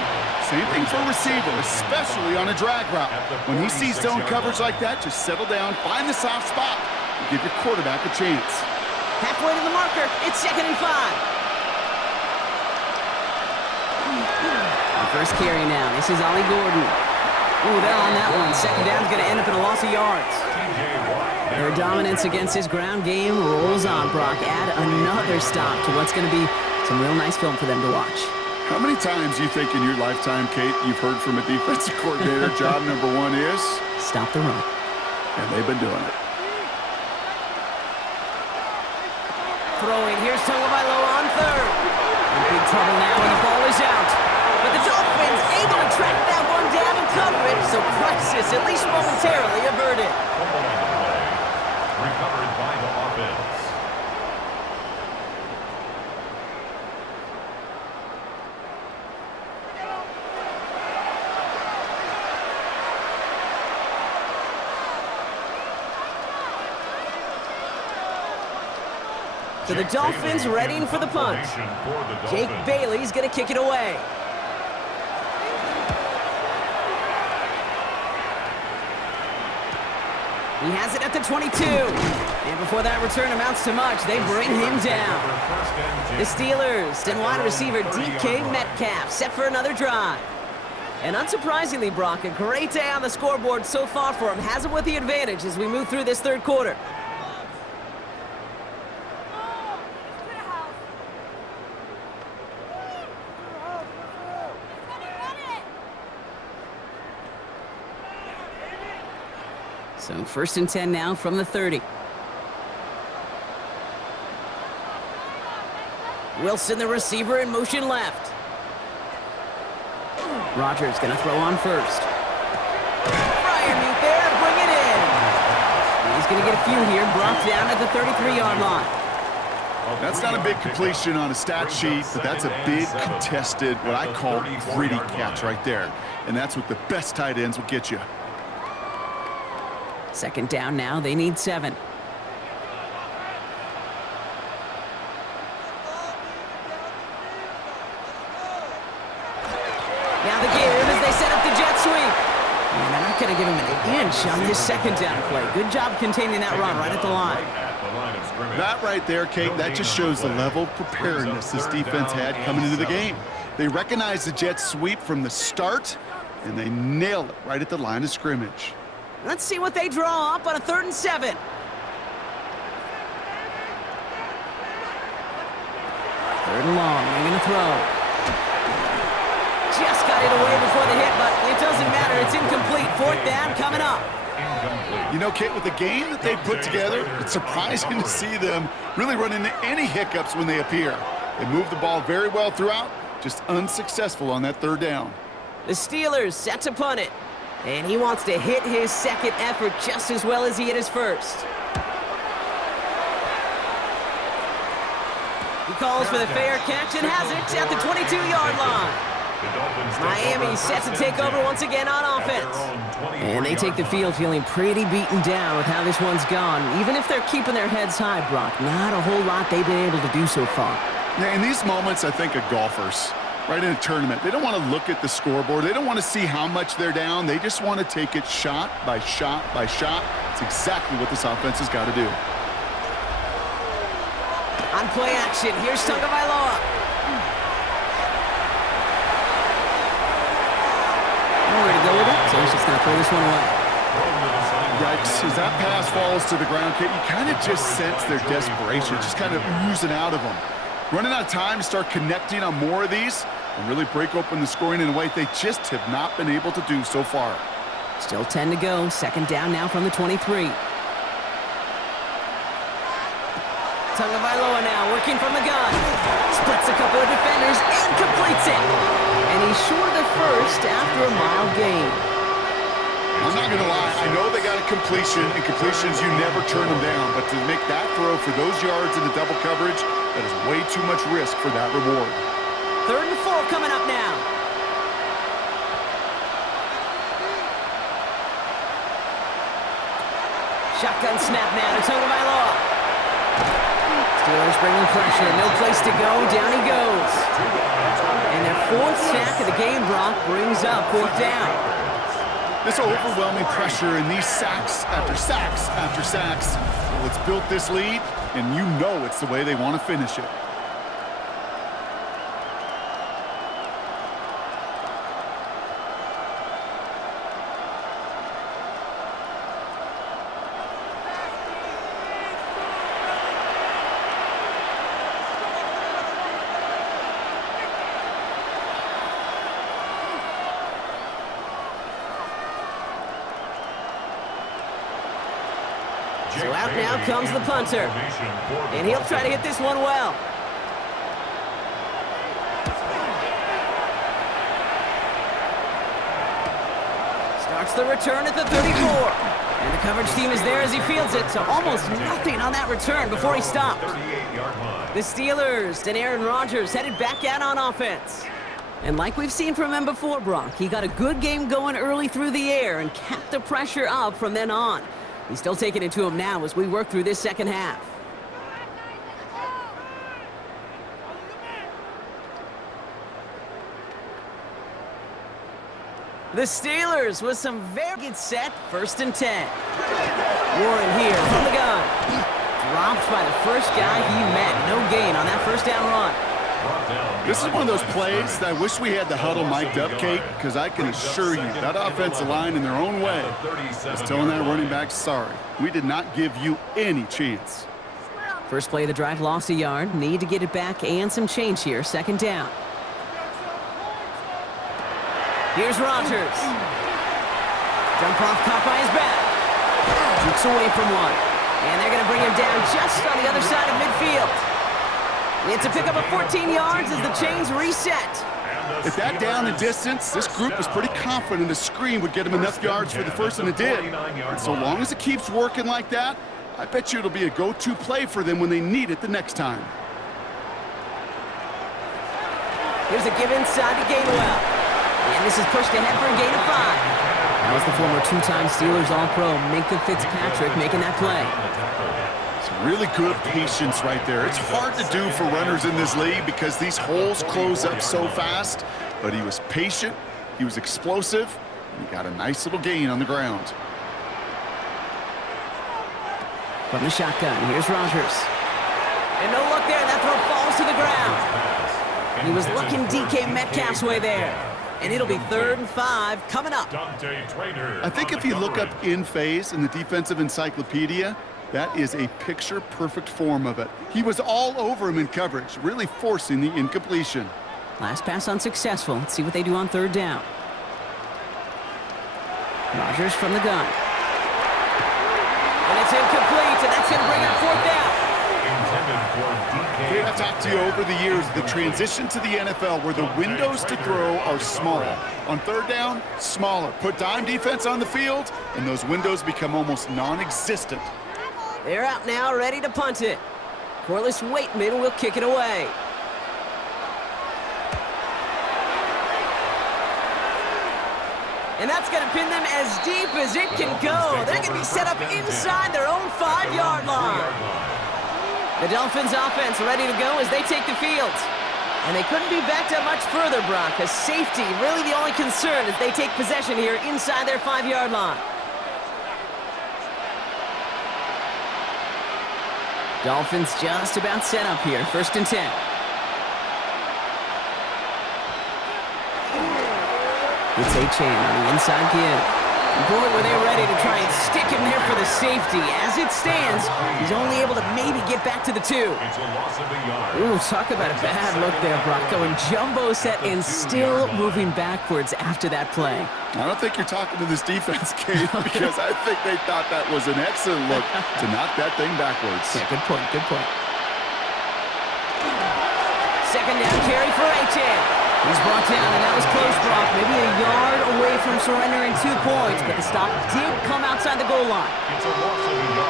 Same thing for a receiver, especially on a drag route. When he sees zone coverage like that, just settle down, find the soft spot, and give your quarterback a chance. Halfway to the marker, it's 2nd and 5. The first carry now. This is Ollie Gordon. Ooh, they're on that one. 2nd down's going to end up in a loss of yards. Their dominance against his ground game rolls on, Brock. Add another stop to what's going to be some real nice film for them to watch. How many times do you think in your lifetime, Kate, you've heard from a defensive coordinator, job number 1 is? Stop the run. And they've been doing it. Throwing, here's Tagovailoa on 3rd. In big trouble now, and the ball is out. But the Dolphins able to track that one down and cover it, so crisis, at least momentarily, averted. Recovered by the offense. So the Dolphins readying for the punt. Jake Bailey's going to kick it away. He has it at the 22. And before that return amounts to much, they bring him down. The Steelers and wide receiver DK Metcalf set for another drive. And unsurprisingly, Brock, a great day on the scoreboard so far for him. Has him with the advantage as we move through this 3rd quarter. So 1st and 10 now from the 30. Wilson, the receiver, in motion left. Rodgers going to throw on 1st. Freiermuth there, bring it in. He's going to get a few here, brought down at the 33-yard line. That's not a big completion on a stat sheet, but that's a big contested, what I call gritty catch right there. And that's what the best tight ends will get you. Second down now, they need 7. Now the give as they set up the jet sweep. And they're not going to give him an inch on this second down play. Good job containing that run right at the line. That right there, Kate, that just shows the level of preparedness this defense had coming into the game. They recognized the jet sweep from the start, and they nail it right at the line of scrimmage. Let's see what they draw up on a 3rd and 7. 3rd and long, they're going to throw. Just got it away before the hit, but it doesn't matter. It's incomplete. 4th down coming up. You know, Kate, with the game that they've put together, it's surprising to see them really run into any hiccups when they appear. They move the ball very well throughout, just unsuccessful on that 3rd down. The Steelers set to punt it. And he wants to hit his second effort just as well as he hit his first. He calls for the fair catch and has it at the 22-yard line. Miami set to take over once again on offense. And they take the field feeling pretty beaten down with how this one's gone. Even if they're keeping their heads high, Brock, not a whole lot they've been able to do so far. Yeah, in these moments, I think of golfers. Right in a tournament, they don't want to look at the scoreboard. They don't want to see how much they're down. They just want to take it shot by shot by shot. It's exactly what this offense has got to do. On play action, here's Tagovailoa. Nowhere to go with it, so he's just going to throw this one away. Yikes, as that pass falls to the ground, Kate, you kind of just sense their desperation, just kind of oozing out of them. Running out of time to start connecting on more of these and really break open the scoring in a way they just have not been able to do so far. Still 10 to go. Second down now from the 23. Tagovailoa now working from the gun. Splits a couple of defenders and completes it. And he's short of the first after a mile gain. I'm not going to lie. I know they got a completion, and completions, you never turn them down. But to make that throw for those yards in the double coverage, that is way too much risk for that reward. 3rd and 4 coming up now. Shotgun snap now to Tagovailoa. Steelers bringing pressure. No place to go. Down he goes. And their 4th sack of the game, Brock, brings up 4th down. This overwhelming pressure and these sacks after sacks after sacks, well, it's built this lead, and you know it's the way they want to finish it. So out now comes the punter. And he'll try to hit this one well. Starts the return at the 34. And the coverage team is there as he fields it, so almost nothing on that return before he stopped. The Steelers and Aaron Rodgers headed back out on offense. And like we've seen from him before, Brock, he got a good game going early through the air and kept the pressure up from then on. He's still taking it to him now as we work through this second half. The Steelers with some very good set, 1st and 10. Warren here from the gun. Dropped by the first guy he met. No gain on that 1st down run. This is one of those plays that I wish we had the huddle mic'd up, Kate, because I can assure you that offensive line in their own way is telling that running back, sorry, we did not give you any chance. First play of the drive, lost a yard. Need to get it back and some change here. 2nd down. Here's Rodgers. Jump off, caught by his back. Jukes away from one. And they're going to bring him down just on the other side of midfield. It's a pickup of 14 yards as the chains reset. At that down and distance, this group was pretty confident a screen would get him enough yards for the first, and it did. And so long as it keeps working like that, I bet you it'll be a go-to play for them when they need it the next time. Here's a give inside to Gainwell. And this is pushed ahead for a gain of 5. That was the former two-time Steelers All-Pro, Minkah Fitzpatrick, making that play. Some really good patience right there. It's hard to do for runners in this league because these holes close up so fast. But he was patient, he was explosive, and he got a nice little gain on the ground. From the shotgun, here's Rodgers. And no look there, that throw falls to the ground. He was looking DK Metcalf's way there. And it'll be 3rd and 5 coming up. I think if you look up in phase in the defensive encyclopedia, that is a picture-perfect form of it. He was all over him in coverage, really forcing the incompletion. Last pass unsuccessful. Let's see what they do on 3rd down. Rodgers from the gun. And it's incomplete, and that's going to bring up 4th down. I've talked to you over the years, the transition to the NFL where the windows to throw are small. On 3rd down, smaller. Put dime defense on the field, and those windows become almost non-existent. They're out now, ready to punt it. Corliss Waitman will kick it away. And that's going to pin them as deep as it can go. They're going to be set up inside their own 5-yard line. The Dolphins offense ready to go as they take the field. And they couldn't be backed up much further, Brock, because safety really the only concern as they take possession here inside their 5-yard line. Dolphins just about set up here, 1st and 10. It's A-Chain on the inside give. Boy, were they ready to try and stick him there for the safety. As it stands, he's only able to maybe get back to the 2. Ooh, talk about a bad look there, Brock. Going jumbo set and still moving backwards after that play. I don't think you're talking to this defense, Kate, because I think they thought that was an excellent look to knock that thing backwards. Yeah, good point, good point. 2nd down carry for A-Chain. He's brought down, and that was close, Brock. Maybe a yard away from surrendering 2 points, but the stop did come outside the goal line.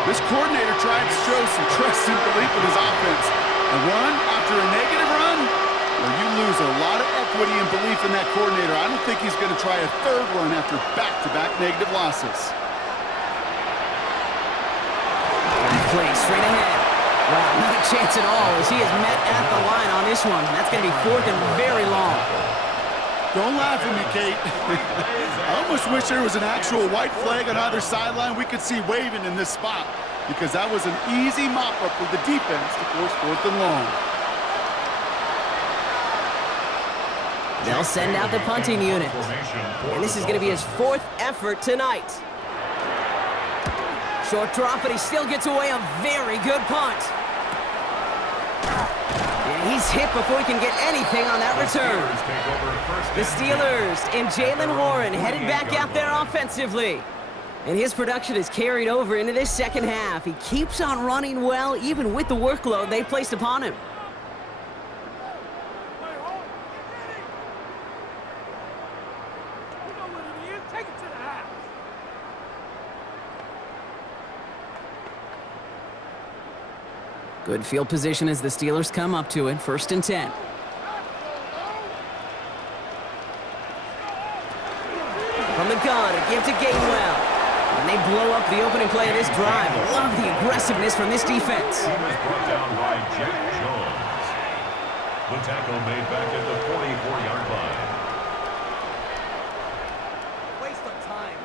This coordinator tried to show some trust and belief in his offense. A run after a negative run, well, you lose a lot of equity and belief in that coordinator. I don't think he's going to try a 3rd run after back-to-back negative losses. Play straight ahead. Wow, not a chance at all as he is met at the line on this one. That's going to be 4th and very long. Don't laugh at me, Kate. I almost wish there was an actual white flag on either sideline we could see waving in this spot, because that was an easy mop-up for the defense to force 4th and long. They'll send out the punting unit. And this is going to be his 4th effort tonight. Short drop, but he still gets away a very good punt. And he's hit before he can get anything on that return. The Steelers and Jaylen Warren headed back out there offensively. And his production is carried over into this 2nd half. He keeps on running well, even with the workload they've placed upon him. Good field position as the Steelers come up to it, 1st and 10. From the gun, a give to Gainwell. And they blow up the opening play of this drive. Love the aggressiveness from this defense. He was brought down by Jack Jones. The tackle made back at the 44-yard line. Waste of time.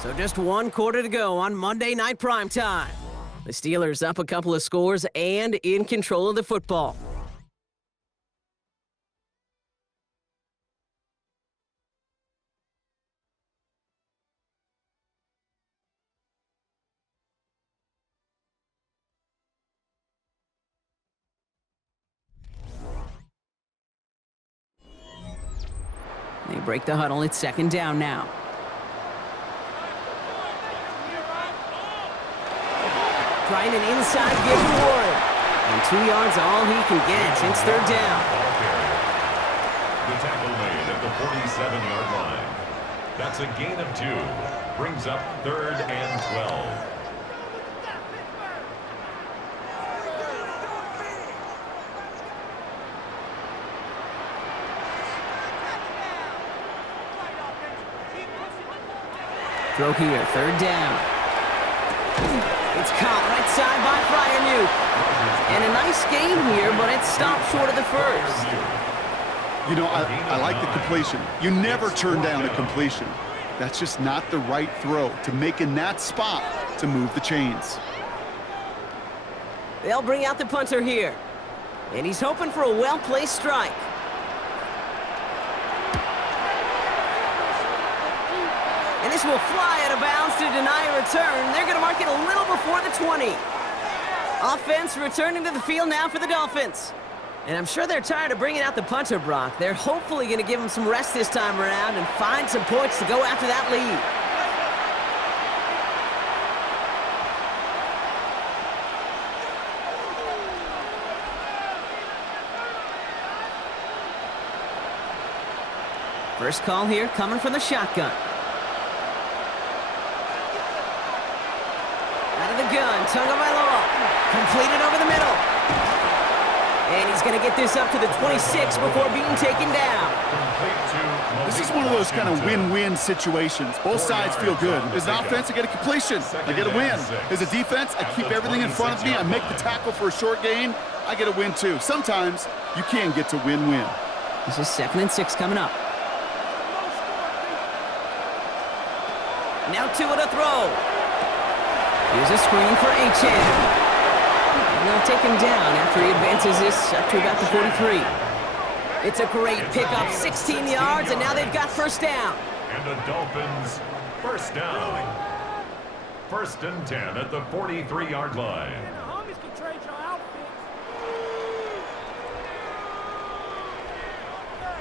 So just 1 quarter to go on Monday Night Primetime. The Steelers up a couple of scores and in control of the football. They break the huddle. It's 2nd down now. Trying an inside give to Warren. And 2 yards all he can get. It's third down. The tackle made at the 47-yard line. That's a gain of 2. Brings up 3rd and 12. Throw here, 3rd down. It's caught right side by Freiermuth. And a nice gain here, but it stopped short of the first. You know, I like the completion. You never turn down a completion. That's just not the right throw to make in that spot to move the chains. They'll bring out the punter here. And he's hoping for a well-placed strike. And this will fly out of bounds to deny a return. They're going to mark it a little before the 20. Offense returning to the field now for the Dolphins. And I'm sure they're tired of bringing out the punter, Brock. They're hopefully going to give him some rest this time around and find some points to go after that lead. First call here coming from the shotgun. Out of the gun, Tagovailoa. Completed over the middle. And he's going to get this up to the 26 before being taken down. This is one of those kind of win-win situations. Both sides feel good. As an offense, I get a completion. I get a win. As a defense, I keep everything in front of me. I make the tackle for a short gain. I get a win, too. Sometimes you can get to win-win. This is 2nd and 6 coming up. Now Tua to throw. Here's a screen for Achane. And they'll take him down after he advances this up to about the 43. It's a great pickup, 16 yards, and now they've got first down. And the Dolphins, first down. 1st and 10 at the 43-yard line.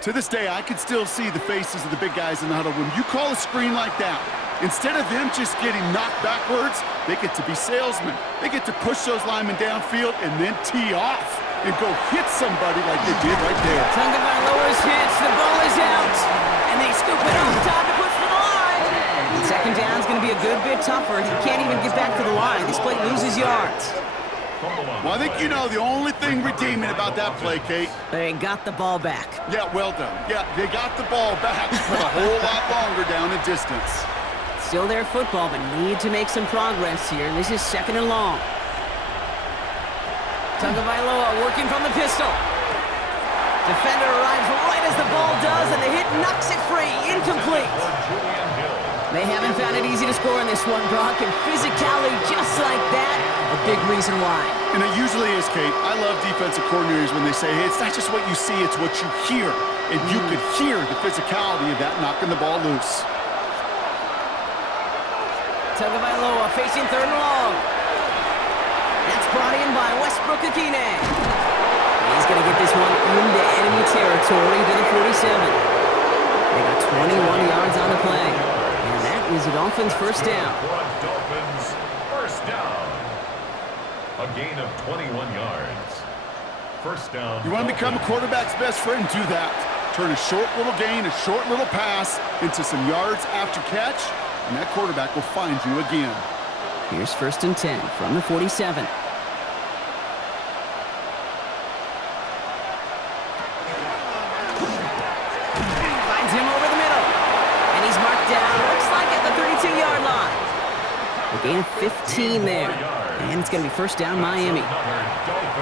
To this day, I can still see the faces of the big guys in the huddle room. You call a screen like that, instead of them just getting knocked backwards, they get to be salesmen. They get to push those linemen downfield and then tee off and go hit somebody like they did right there. Tagovailoa's hits, the ball is out, and they scoop it up, time to push for the line. Second down's going to be a good bit tougher. He can't even get back to the line. This play loses yards. Well, I think you know the only thing redeeming about that play, Kate. They got the ball back. Yeah, well done. Yeah, they got the ball back, but a whole lot longer down in distance. Still their football, but need to make some progress here. This is 2nd and long. Tagovailoa working from the pistol. Defender arrives right as the ball does, and the hit knocks it free. Incomplete. They haven't found it easy to score in this one, Brock, and physicality just like that, a big reason why. And it usually is, Kate. I love defensive coordinators when they say, hey, it's not just what you see, it's what you hear. And you could hear the physicality of that knocking the ball loose. Tagovailoa facing 3rd and long. That's brought in by Westbrook-Ikhine. He's going to get this one into enemy territory to the 47. They got 21 yards on the play. And that is the Dolphins' first down. Dolphins, first down. A gain of 21 yards. First down. You want to become a quarterback's best friend? Do that. Turn a short little gain, a short little pass into some yards after catch, and that quarterback will find you again. Here's 1st and 10 from the 47. Finds him over the middle. And he's marked down, looks like at the 32-yard line. A gain of 15 there. And it's going to be first down Miami.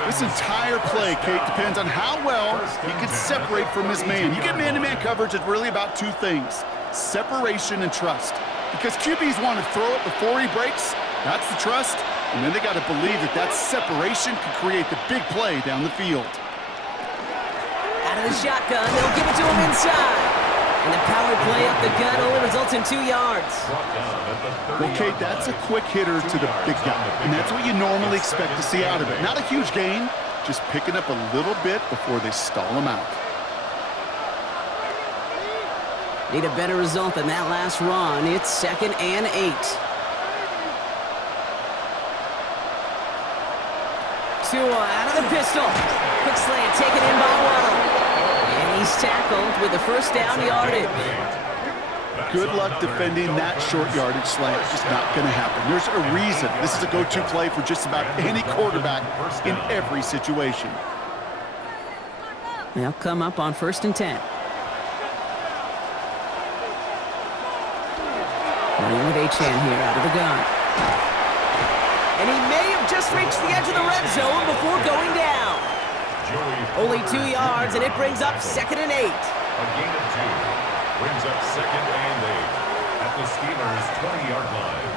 This entire play, Kate, depends on how well he can separate from his man. You get man-to-man coverage, it's really about two things, separation and trust. Because QBs want to throw it before he breaks, that's the trust, and then they got to believe that that separation can create the big play down the field. Out of the shotgun, they'll give it to him inside. And the power play up the gut only results in 2 yards. Well, Kate, that's a quick hitter to the big guy, and that's what you normally expect to see out of it. Not a huge gain, just picking up a little bit before they stall him out. Need a better result than that last run. It's 2nd and 8. Tua out of the pistol. Quick slant taken in by Waddle. And he's tackled with the first down yardage. Good luck defending that short yardage slant. Just not going to happen. There's a reason. This is a go-to play for just about any quarterback in every situation. They'll come up on 1st and 10. Running with Achane here out of the gun. And he may have just reached the edge of the red zone before going down. Only 2 yards, and it brings up 2nd and 8. A gain of 2. Brings up 2nd and 8 at the Steelers' 20-yard line.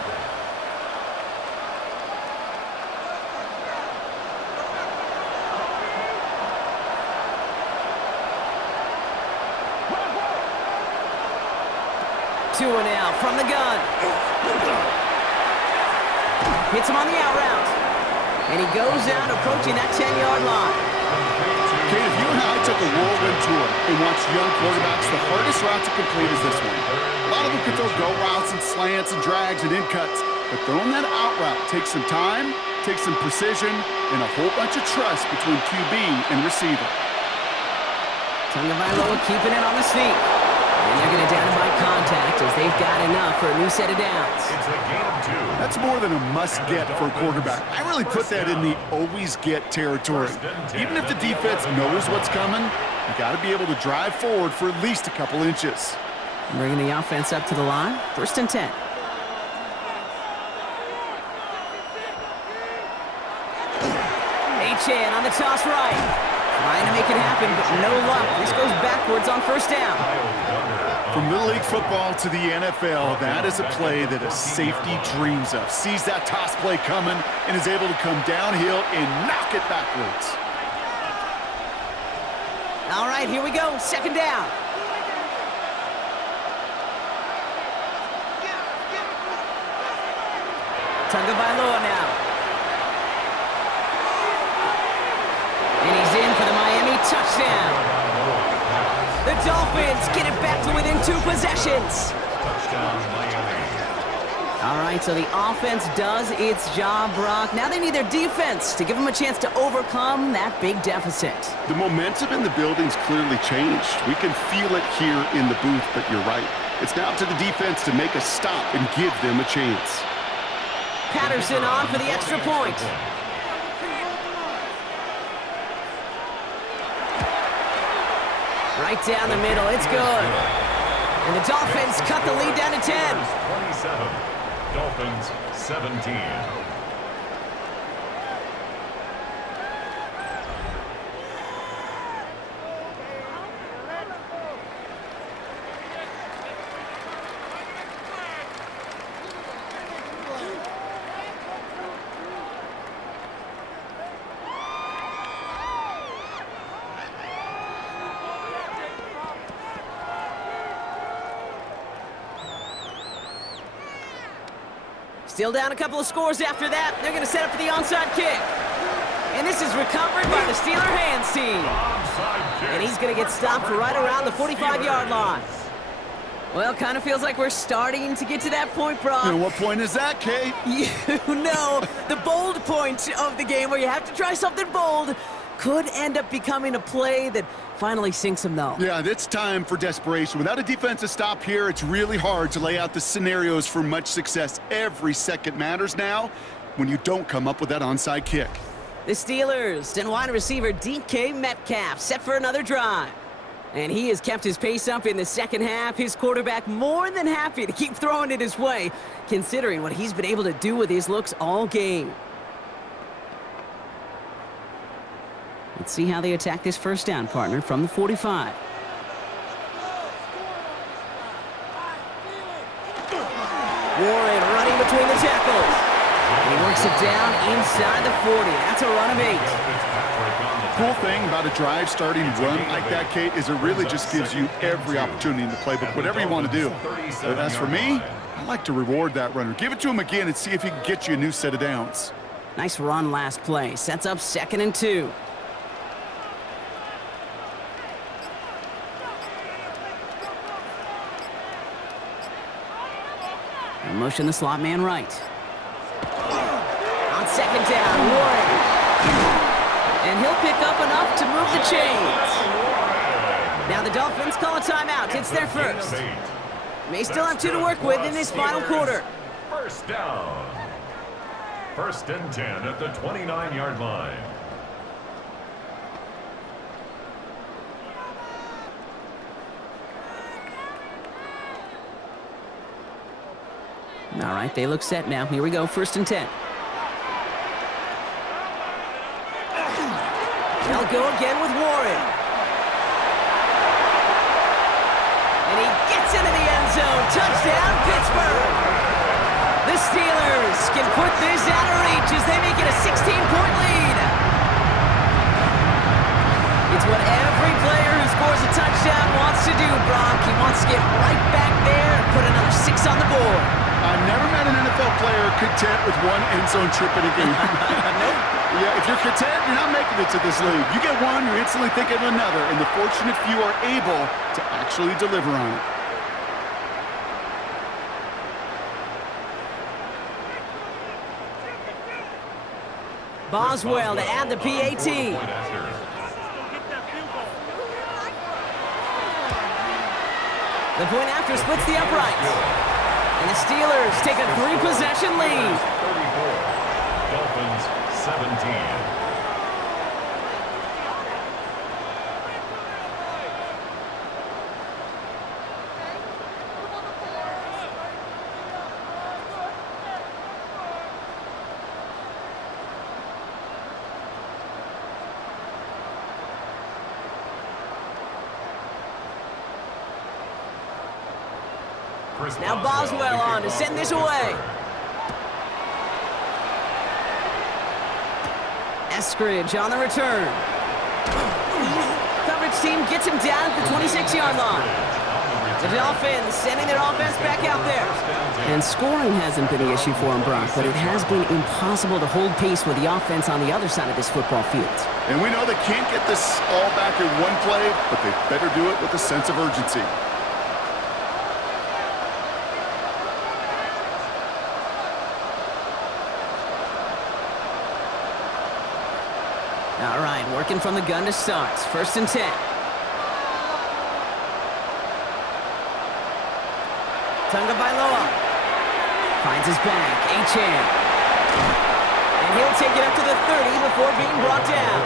Tua now from the gun. Hits him on the out route. And he goes down approaching that 10-yard line. Kate, if you and I took a whirlwind tour and watched young quarterbacks, the hardest route to complete is this one. A lot of them can throw go routes and slants and drags and in cuts, but throwing that out route takes some time, takes some precision, and a whole bunch of trust between QB and receiver. Tagovailoa keeping it on the sneak. And they're going to down him by contact as they've got enough for a new set of downs. It's a gain of 2. That's more than a must-get for a quarterback. I really put that in the always-get territory. Even if the defense knows what's coming, you got to be able to drive forward for at least a couple inches. Bringing the offense up to the line. 1st and 10. Achane on the toss right. Trying to make it happen, but no luck. This goes backwards on 1st down. From Little League football to the NFL, that is a play that a safety dreams of. Sees that toss play coming and is able to come downhill and knock it backwards. All right, here we go. 2nd down. Tagovailoa now. And he's in for the Miami touchdown. The Dolphins get it back to within 2 possessions. Touchdown, Miami. All right, so the offense does its job, Brock. Now they need their defense to give them a chance to overcome that big deficit. The momentum in the building's clearly changed. We can feel it here in the booth, but you're right. It's now up to the defense to make a stop and give them a chance. Patterson on for the extra point. Right down the middle, it's good. And the Dolphins cut the lead down to 10. 27, Dolphins 17. Still down a couple of scores after that. They're going to set up for the onside kick. And this is recovered by the Steeler hands team. And he's going to get stopped right around the 45-yard line. Well, kind of feels like we're starting to get to that point, Brock. And what point is that, Kate? You know, the bold point of the game where you have to try something bold could end up becoming a play that finally sinks him, though. Yeah, it's time for desperation. Without a defensive stop here, it's really hard to lay out the scenarios for much success. Every second matters now when you don't come up with that onside kick. The Steelers and wide receiver DK Metcalf set for another drive. And he has kept his pace up in the second half. His quarterback more than happy to keep throwing it his way, considering what he's been able to do with his looks all game. Let's see how they attack this first down, partner, from the 45. Warren running between the tackles. He works it down inside the 40. That's a run of 8. Cool thing about a drive starting run like that, Kate, is it really just gives you every opportunity in the playbook, whatever you want to do. But as for me, I like to reward that runner. Give it to him again and see if he can get you a new set of downs. Nice run last play. Sets up 2nd and 2. They'll motion the slot man right. On 2nd down, Warren. And he'll pick up enough to move the chains. Now the Dolphins call a timeout. It's their first. May still have 2 to work with in this final quarter. First down. First and 10 at the 29-yard line. All right, they look set now. Here we go, first and 10. They'll go again with Warren. And he gets into the end zone. Touchdown, Pittsburgh. The Steelers can put this out of reach as they make it a 16-point lead. It's what every player who scores a touchdown wants to do, Brock. He wants to get right back there and put another 6 on the board. I've never met an NFL player content with one end zone trip in a game. Nope. Yeah, if you're content, you're not making it to this league. You get one, you're instantly thinking of another, and the fortunate few are able to actually deliver on it. Boswell to add the PAT. The point after splits the uprights. And the Steelers take a 3-possession lead. 34. Dolphins 17. Now Boswell on to send this away. Eskridge on the return. Coverage team gets him down at the 26-yard line. The Dolphins sending their offense back out there. And scoring hasn't been the issue for him, Brock, but it has been impossible to hold pace with the offense on the other side of this football field. And we know they can't get this all back in one play, but they better do it with a sense of urgency. All right, working from the gun to start. First and 10. Tagovailoa finds his back. Achane. And he'll take it up to the 30 before being brought down.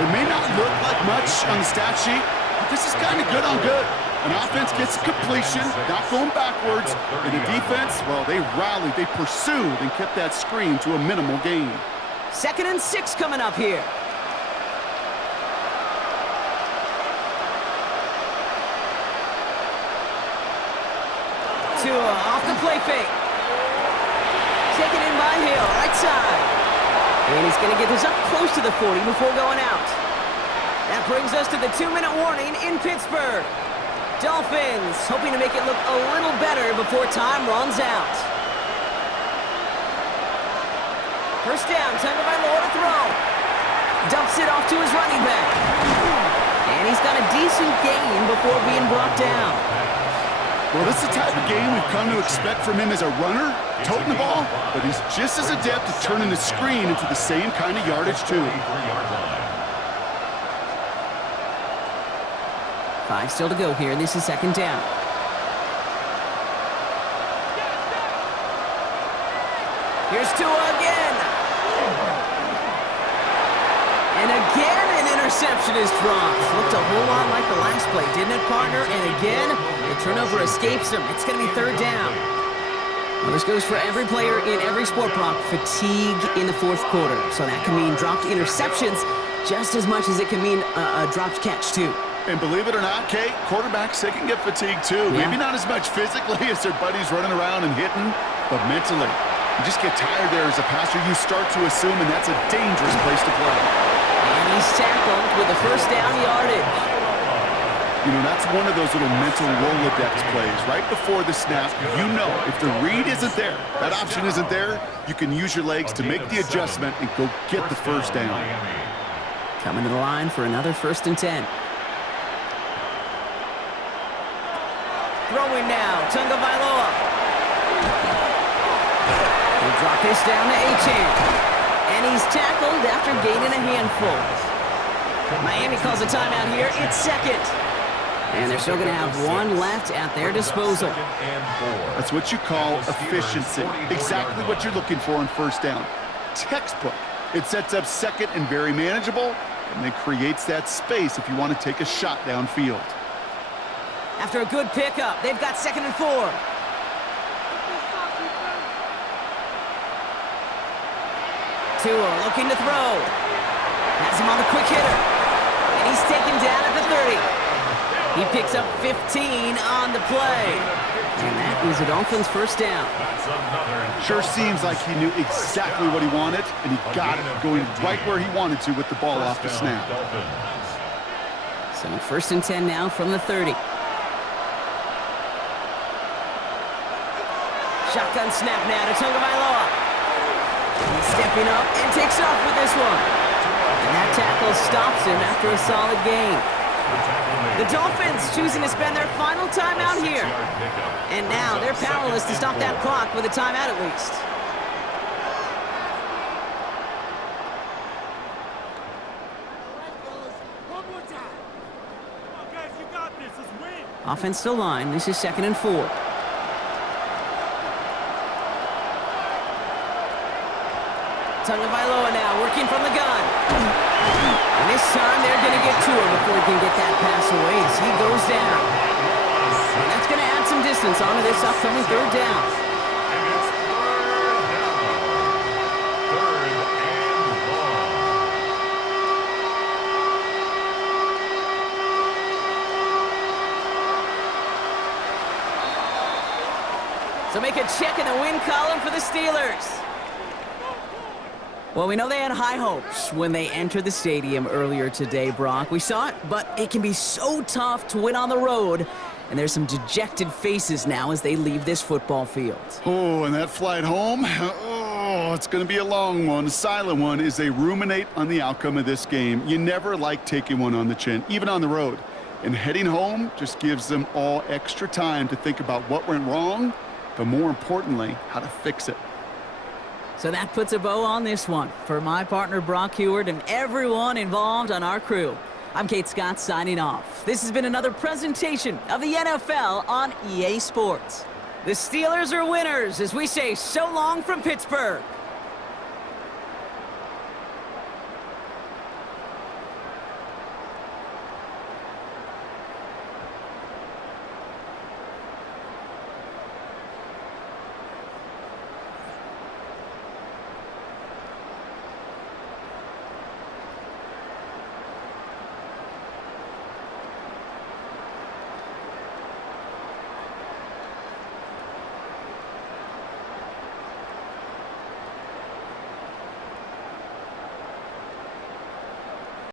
It may not look like much on the stat sheet, but this is kind of good on good. An offense gets completion, not going backwards, and the defense, well, they rallied, they pursued, and kept that screen to a minimal gain. 2nd and 6 coming up here. Tua off the play fake. Taken in by Hill, right side. And he's going to get this up close to the 40 before going out. That brings us to the 2-minute warning in Pittsburgh. Dolphins hoping to make it look a little better before time runs out. First down, Tagovailoa to throw. Dumps it off to his running back. And he's got a decent gain before being brought down. Well, this is the type of game we've come to expect from him as a runner, toting the ball, but he's just as adept at turning the screen into the same kind of yardage, too. 5 still to go here. This is 2nd down. Here's Tua again. And again, an interception is dropped. Looked a whole lot like the last play, didn't it, partner? And again, the turnover escapes him. It's going to be 3rd down. Well, this goes for every player in every sport, Brock. Fatigue in the 4th quarter. So that can mean dropped interceptions just as much as it can mean a dropped catch, too. And believe it or not, Kate, quarterbacks, they can get fatigued, too. Yeah. Maybe not as much physically as their buddies running around and hitting, but mentally. You just get tired there as a passer. You start to assume, and that's a dangerous place to play. And he's tackled with the first down yardage. You know, that's one of those little mental Rolodex plays. Right before the snap, you know if the read isn't there, that option isn't there, you can use your legs to make the adjustment and go get the first down. Coming to the line for another 1st and 10. Throwing now, Tagovailoa. He'll drop this down to Achane. And he's tackled after gaining a handful. Miami calls a timeout here. It's second. And they're still going to have one left at their disposal. That's what you call efficiency. Exactly what you're looking for on first down. Textbook. It sets up second and very manageable, and then creates that space if you want to take a shot downfield. After a good pickup, they've got 2nd and 4. Tua looking to throw. Has him on the quick hitter. And he's taken down at the 30. He picks up 15 on the play. And that is a Dolphins first down. Sure seems like he knew exactly what he wanted, and he got it going right where he wanted to with the ball off the snap. So 1st and 10 now from the 30. Shotgun snap now to Tagovailoa. He's stepping up and takes off with this one. And that tackle stops him after a solid gain. The Dolphins choosing to spend their final timeout here. And now they're powerless to stop that clock with a timeout at least. Offense still line. This is 2nd and 4. Tagovailoa now working from the gun. And this time they're going to get to him before he can get that pass away as he goes down. And that's going to add some distance onto this upcoming 3rd down. So make a check in the win column for the Steelers. Well, we know they had high hopes when they entered the stadium earlier today, Brock. We saw it, but it can be so tough to win on the road. And there's some dejected faces now as they leave this football field. Oh, and that flight home, oh, it's going to be a long one, a silent one, as they ruminate on the outcome of this game. You never like taking one on the chin, even on the road. And heading home just gives them all extra time to think about what went wrong, but more importantly, how to fix it. So that puts a bow on this one. For my partner, Brock Heward, and everyone involved on our crew, I'm Kate Scott signing off. This has been another presentation of the NFL on EA Sports. The Steelers are winners as we say so long from Pittsburgh.